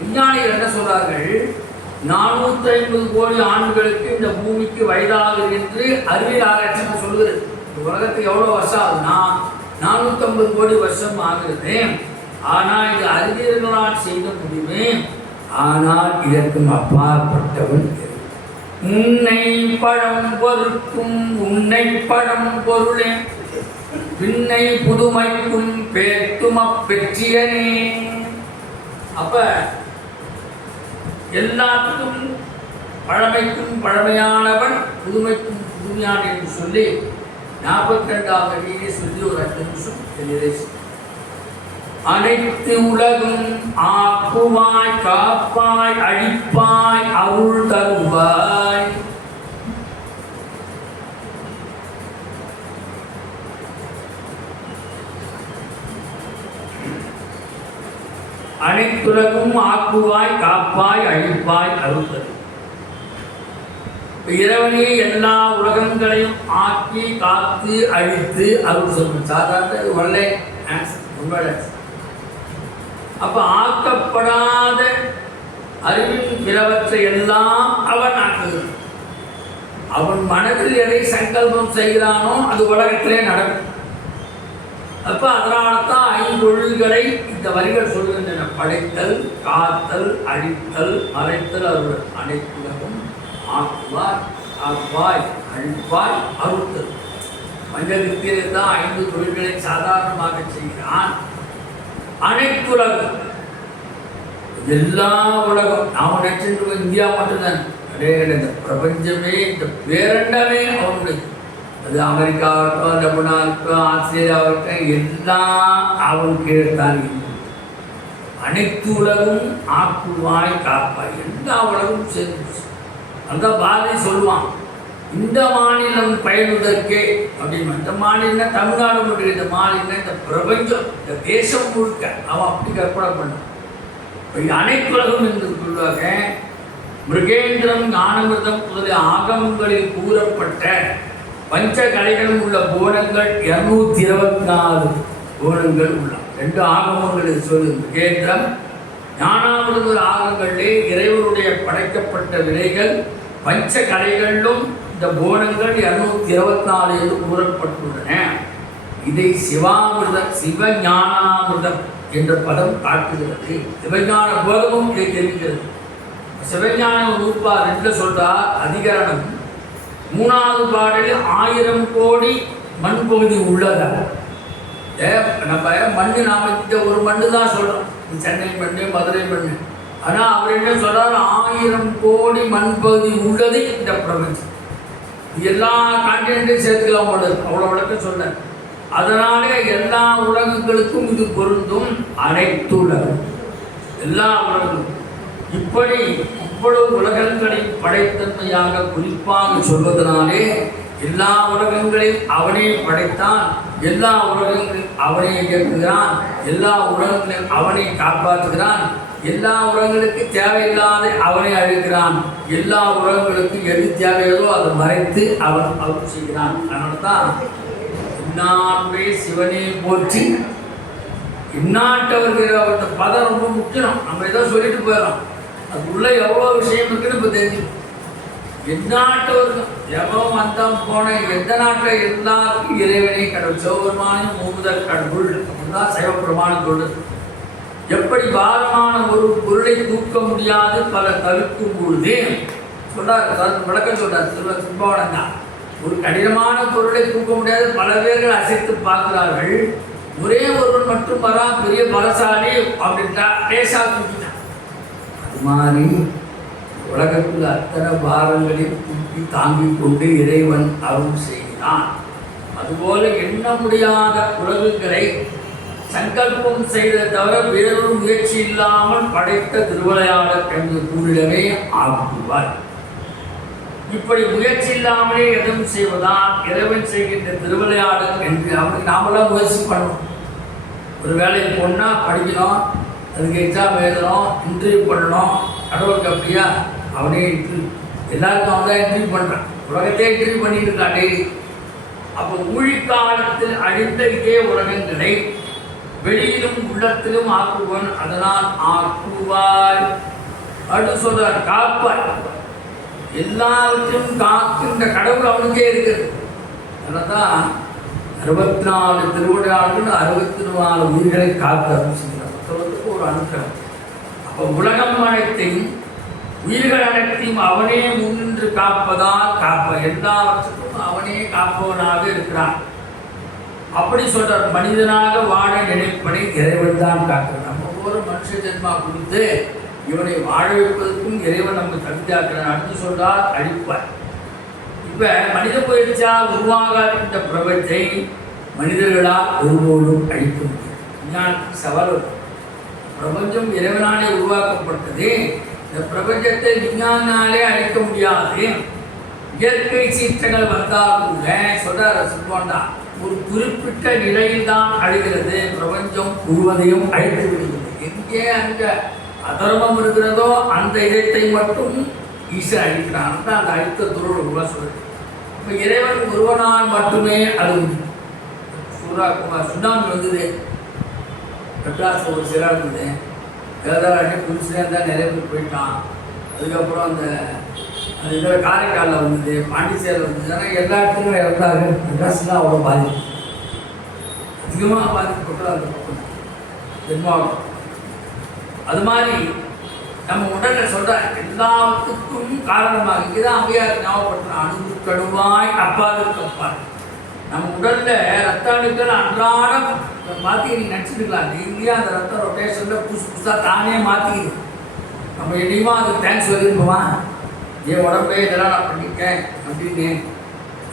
விஞ்ஞானிகள் என்ன சொல்றார்கள்? 450 கோடி ஆண்டுகளுக்கு இந்த பூமிக்கு வயதாகுது என்று அறிவியல் ஆராய்ச்சி சொல்லுகிறது. உலகத்துக்கு எவ்வளோ வருஷம் ஆகுதுன்னா 450 கோடி வருஷம் ஆகுது. ஆனால் இது அறிவியல்களால் செய்த முடிவு. ஆனால் இதற்கும் அப்பாற்பட்டவன் உன்னை பழம் பொருட்கும் உன்னை பழம் பொருளே பின்னை புதுமைக்கும் பேர்த்தும் அப்பெற்றியனே. அப்ப எல்லாத்துக்கும் பழமைக்கும் பழமையானவன், புதுமைக்கும் புதுமையான என்று சொல்லி 42வது அடியை சொல்லி ஒரு 5 நிமிஷம் எழுதி அனைத்து உலகும் ஆக்குவாய் காப்பாய் அழிப்பாய் அருள் தருவாய். அனைத்துலகும் ஆக்குவாய் காப்பாய் அழிப்பாய் அருள் தருவாய். இறைவனே எல்லா உலகங்களையும் ஆக்கி காத்து அழித்து அருள் சொல்லும். சாதாரண ஒன்லை ஆன்சர். அப்ப ஆக்கப்படாத அறிவின் பிறவற்றை எல்லாம் அவன் ஆக்குகிறான். அவன் மனதில் எதை சங்கல்பம் செய்கிறானோ அது உலகத்திலே நடக்கும். அப்ப அதனால்தான் 5 ஒழுங்குகளை இந்த வரிகள் சொல்கின்றன. படைத்தல், காத்தல், அழித்தல், மறைத்தல், அருள். அனைத்துலகும் ஆக்குவாய் காப்பாய் அழிப்பாய் அருள்தல். மனிதனுக்கு தான் 5 தொழில்களை சாதாரணமாக செய்கிறான். அனைத்துலகம் எல்லா உலகம் நாம் நினைச்சிட்டு இந்தியா மட்டும்தான் கிடையாது. இந்த பிரபஞ்சமே இந்த பேரண்டமே அவனுடைய. அது அமெரிக்காவட்டும், லெபனானுக்கும், ஆஸ்திரேலியாவட்டும் எல்லாம் அவன் கீழ்த்தான். அனைத்து உலகம் ஆக்குவாய் காப்பாய் எல்லா உலகம் சேர்ந்து. அந்த பாரதி சொல்லுவான், இந்த மாநிலம் பயனுதற்கே அப்படின்னு. இந்த மாநிலம் தமிழ்நாடு மட்டும், இந்த மாநிலம் இந்த பிரபஞ்சம் இந்த தேசம் முழுக்க அவன் அப்படி கற்பனை பண்ணான். அனைத்துலகம் என்று சொல்லுவாங்க. மிருகேந்திரம் ஞானமிர்தம் முதலிய ஆகமங்களில் கூறப்பட்ட பஞ்ச கலைகளும் உள்ள போனங்கள் 224 போனங்கள் உள்ள 2 ஆகமங்கள் சொல்லு. மிருகேந்திரம் ஞானாமிர்த ஆகங்களிலே இறைவனுடைய படைக்கப்பட்ட வினைகள் பஞ்ச கலைகளிலும் இந்த போனங்கள் 224 என்று கூறப்பட்டுள்ளன. இதை சிவஞானாமிர்தம் என்ற பதம் காட்டுகிறது. சிவஞான போதமும் இதை தெரிவிக்கிறது. சிவஞான நூற்பா 2 சொல்றார். அதிகரணம் 3வது பாடலில் 1000 கோடி மண் பகுதி உள்ளதா. நம்ம மண்ணு நாம இந்த ஒரு மண்ணு தான் சொல்றோம், சென்னை மண்ணு, மதுரை மண்ணு. ஆனால் அவர் என்ன சொல்றாரு? 1000 கோடி மண் பகுதி உள்ளது இந்த பிரபஞ்சம். எல்லா கான்டினென்ட்டையும் சேர்த்துக்கலாம் உள்ளது. அவ்வளோ விளக்கம் சொன்னேன். அதனாலே எல்லா உலகங்களுக்கும் இது பொருந்தும். அனைத்து உலகம் எல்லா உலகங்களும் இப்படி இவ்வளவு உலகங்களை படைத்தன்மையாக குறிப்பாக சொல்வதனாலே எல்லா உலகங்களையும் அவனே படைத்தான், எல்லா உலகங்களையும் அவனே இயக்குகிறான், எல்லா உலகங்களையும் அவனை காப்பாற்றுகிறான், எல்லா உலகங்களுக்கு தேவையில்லாத அவனை அழிக்கிறான், எல்லா உலகங்களுக்கும் எது தேவையதோ அதை மறைத்து அவன் செய்கிறான். அதனால தான் இந்நாட்டே சிவனே போற்றி. இந்நாட்டவர்கள் அவர்கிட்ட பதம் ரொம்ப முக்கியம். நம்ம ஏதோ சொல்லிட்டு போயிடலாம், அது உள்ள எவ்வளோ விஷயம் இருக்குன்னு இப்போ தெரிஞ்சுக்கணும். எந்நாட்டவர்கள் எவ்வளவு அந்தம் போன எந்த நாட்டில் எல்லாருக்கும் இறைவனை கடவுள் சிவபெருமானையும் மூமுதல் கடவுள் அப்படிதான் சிவபெருமானம் சொல்றது. எப்படி பாரமான ஒரு பொருளை தூக்க முடியாது பல தவிர்க்கும் பொழுது சொல்றார், விளக்கம் சொல்றார் திருவாவணம் தான். ஒரு கடினமான பொருளை தூக்க முடியாது பல பேர்கள் அசைத்து பார்க்கிறார்கள், ஒரே ஒருவன் மட்டும் வரா பெரிய பலசாலி அப்படின்ட்டா பேசா தூக்கிட்டான். அது மாதிரி உலகத்தில் அத்தனை பாரங்களையும் தூக்கி தாங்கிக் கொண்டு இறைவன் அருள் செய்கிறான். அதுபோல எண்ண முடியாத உலகங்களை சங்கல்பம் செய்த தவிர வேறொரு முயற்சி இல்லாமல் படைத்த திருவிளையாடல் என்ற கூறிடவே ஆக்குவார். இப்படி முயற்சி இல்லாமலே எதுவும் செய்வதால் இறைவன் செய்கின்ற திருவிளையாடல் என்று அவனுக்கு நாமெல்லாம் முயற்சி பண்ணணும். ஒரு வேலைக்கு போனால் படிக்கணும், அதுக்கு எக்ஸாம் எழுதணும், இன்டர்வியூ பண்ணணும். கடவுளுக்கு அப்படியா? அவனே இன்டர்வியூ எல்லாருக்கும் அவன் தான் இன்டர்வியூ பண்ணுறான், உலகத்தையே இன்டர்வியூ பண்ணிட்டு இருக்கான் டெய்லி. அப்போ ஊழிக்காலத்தில் அழிந்த இதே உலகங்களை வெளியிலும் உள்ளத்திலும் ஆக்குவன், அதனால் ஆக்குவாய் அப்படின்னு சொல்றார். காப்பாய், எல்லாவற்றையும் காக்கின்ற கடவுள் அவனுக்கே இருக்குது. அதனால்தான் 64 திருவிளையாடல்கள் 64 உயிர்களை காக்க ஆரம்பிச்சுக்கிறார். மற்றவர்களுக்கு ஒரு அனுக்கிரம். அப்போ உலகம் அனைத்தையும் உயிர்கள் அனைத்தையும் அவனே முன்னின்று காப்பதால் எல்லாவற்றுக்கும் அவனே காப்பவனாக இருக்கிறான். அப்படி சொல்றார். மனிதனாக வாழ நினைப்பனை இறைவன் தான் காக்கிறான். நம்ம ஒவ்வொரு மனுஷ ஜென்மா கொடுத்து இவனை வாழ வைப்பதற்கும் இறைவன் நம்ம தகுதியாக்கிறான். அடுத்து சொல்றார் அழிப்பார். இப்ப மனித முயற்சியால் உருவாகாத பிரபஞ்சத்தை மனிதர்களால் ஒருபோதும் அழிக்க முடியும். விஞ்ஞானத்துக்கு சவால் வரும். பிரபஞ்சம் இறைவனாலே உருவாக்கப்பட்டது. இந்த பிரபஞ்சத்தை விஞ்ஞானாலே அழிக்க முடியாது. இயற்கை சீற்றங்கள் வந்தால் கூட சொல்றார் சுல்வாண்டா, ஒரு குறிப்பிட்ட நிலையில் தான் அழிகிறது. பிரபஞ்சம் முழுவதையும் அழித்து விடுகிறது. எங்கே அங்க அதர்மம் இருக்கிறதோ அந்த இதயத்தை மட்டும் ஈஸ்வரன் அழிக்கிறான். தான் அந்த அழித்த துருவ சொல்றது. இப்போ இறைவன் ஒருவனால் மட்டுமே அது சுனாமி வந்தது. மெட்ராஸ் ஒரு சிலா இருந்தது. வேதாராட்டி புதுசுலேயே தான் நிறைய பேர் போயிட்டான். அதுக்கப்புறம் அந்த இதில் காரைக்காலில் வந்தது, பாண்டிச்சேரியில் வந்தது. ஆனால் எல்லா இடத்துலையும் இறந்தாரு. மெட்ராஸ்லாம் அவ்வளோ பாதிப்பு, அதிகமாக பாதிக்கப்பட்டது அந்த பக்கம் தென்மாவட்டம். அது மாதிரி நம்ம உடலில் சொல்கிற எல்லாத்துக்கும் காரணமாக இங்கேதான் அம்மையார் ஞாபகப்படுத்துகிறோம். அணுகு கடுவாய் அப்பாவுக்கு அப்பால் நம்ம உடலில் ரத்த அணுக்கள் அன்றாடம் மாற்றி நீங்கள் நினச்சிட்டுக்கலாம். டெய்லியாக அந்த ரத்த ரொட்டேஷனில் புதுசாக தானே மாற்றிக்குது. நம்ம என்னையுமா அதுக்கு தேங்க்ஸ் சொல்லியிருப்போமா? என் உடம்பே இதெல்லாம் நான் பண்ணியிருக்கேன் அப்படின்னு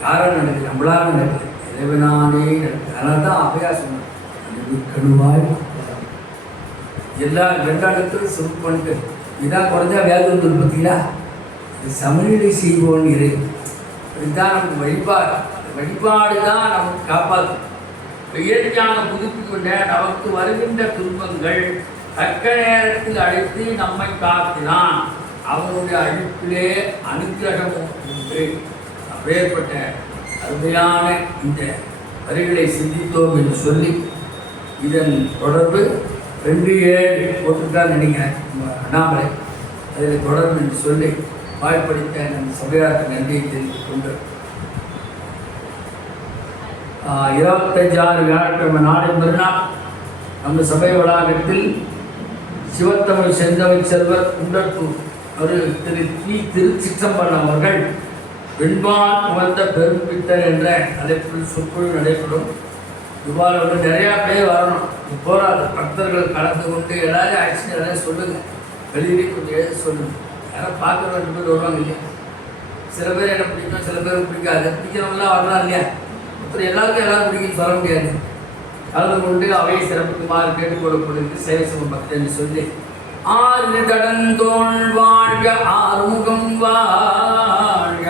யாரும் நடக்குது, நம்மளால நடக்குது, இறைவனானே நடக்குது. அதனால தான் அம்மையார் சொன்னார், அணுகு கடுவாய் எல்லா ரெண்டாண்டுக்கும் சுருப்பு பண்ணிட்டு இதான் குறைஞ்சா வேலை வந்துடும். பார்த்தீங்களா, இது சமநிலை செய்வோன் இறை. இதுதான் நமக்கு வழிபாடு. வழிபாடு தான் நமக்கு காப்பாற்றும். இயற்கையான புதுப்பிக்கின்ற நமக்கு வருகின்ற துன்பங்கள் தக்க நேரத்தில் அழைத்து நம்மை காக்கிறான். அவனுடைய அழிப்பிலே அனுக்கிரகமும் உண்டு. அப்பேற்பட்ட அருமையான இந்த வரிகளை சிந்தித்தோம் என்று சொல்லி இதன் தொடர்பு 2:7 போட்டுதான் நினைக்கிறேன் அண்ணாமலை. அதில் தொடரும் என்று சொல்லி வாய்ப்பளித்த நம் சபையாருக்கு நன்றியை தெரிவித்துக் கொண்டு 26 வியாழக்கிழமை நாளை மறுநாள் நம்ம சபை வளாகத்தில் சிவத்தமிழ் செந்தமிழ் செல்வர் குண்டத்தூர் திருச்சிற்றம்பலம் அவர்கள் வெண்பால் உகந்த பெரும்பித்தர் என்ற தலைப்பில் சொற்பொழிவு நடைபெறும். இவ்வாறு வந்து நிறையா பேர் வரணும். போராது பக்தர்கள் கலந்து கொண்டு எல்லாரும் ஆக்சுவலி எல்லாரும் சொல்லுங்கள், வெளியிலே கொஞ்சம் எழுத சொல்லுங்கள். யாரும் பார்க்குற 2 பேர் வருவாங்க இல்லையா? சில பேர் என்ன பிடிக்கும், சில பேர் பிடிக்காது. பிடிக்கிறவங்களாம் வரலாம் இல்லையா? அப்புறம் எல்லாருக்கும் எல்லாரும் பிடிக்கும் சொல்ல முடியாது. கலந்து கொண்டு அவையை சிறப்புக்குமாறு கேட்டுக்கொள்ளப்படுகிறது. சேவை சம பக்தர் என்று சொல்லி 6 கடந்தோள் வாழ்க, ஆறுமுகம் வாழ்க,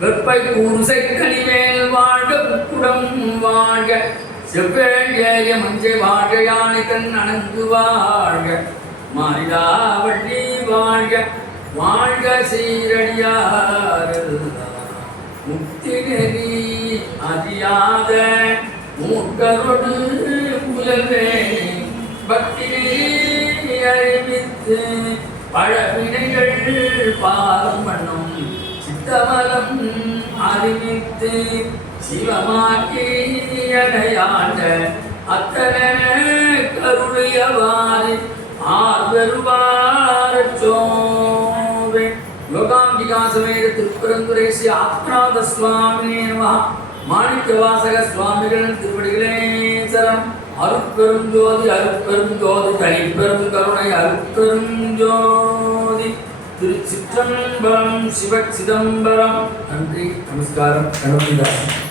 வெப்பை கூறுசை கனிமேல் வாழ்க, புக்குடம் வாழ்க, செவ்வேழிய மஞ்சை வாழ்க, யானை தன் அணங்கு வாழ்க, மாறிடா வள்ளி வாழ்க, வாழ்க சீரடியார் முக்தி நெறி அறியாத மூக்கரோடு புலவே பக்தினை அறிவித்து பழவினைகள் பாலம் பண்ணும் சித்தமலம் அறிவித்து சிவமாக்கி அடையாண்ட அத்தனை கருளியவாறு ஆர்வருவாரச்சோவே. யோகாம்பிகா சமேத திருப்பரந்துரை ஸ்ரீ ஆத்மநாத சுவாமியே நமः. மாணிக்கவாசக சுவாமிகள் திருவடிகளே சரணம். அருட்பெரும் ஜோதி அருட்பெரும் ஜோதி தனிப்பெரும் கருணை அருட்பெரும் ஜோதி. திருச்சிற்றம்பலம் சிவ சிதம்பரம். நன்றி, நமஸ்காரம். கணபதிதாசன்.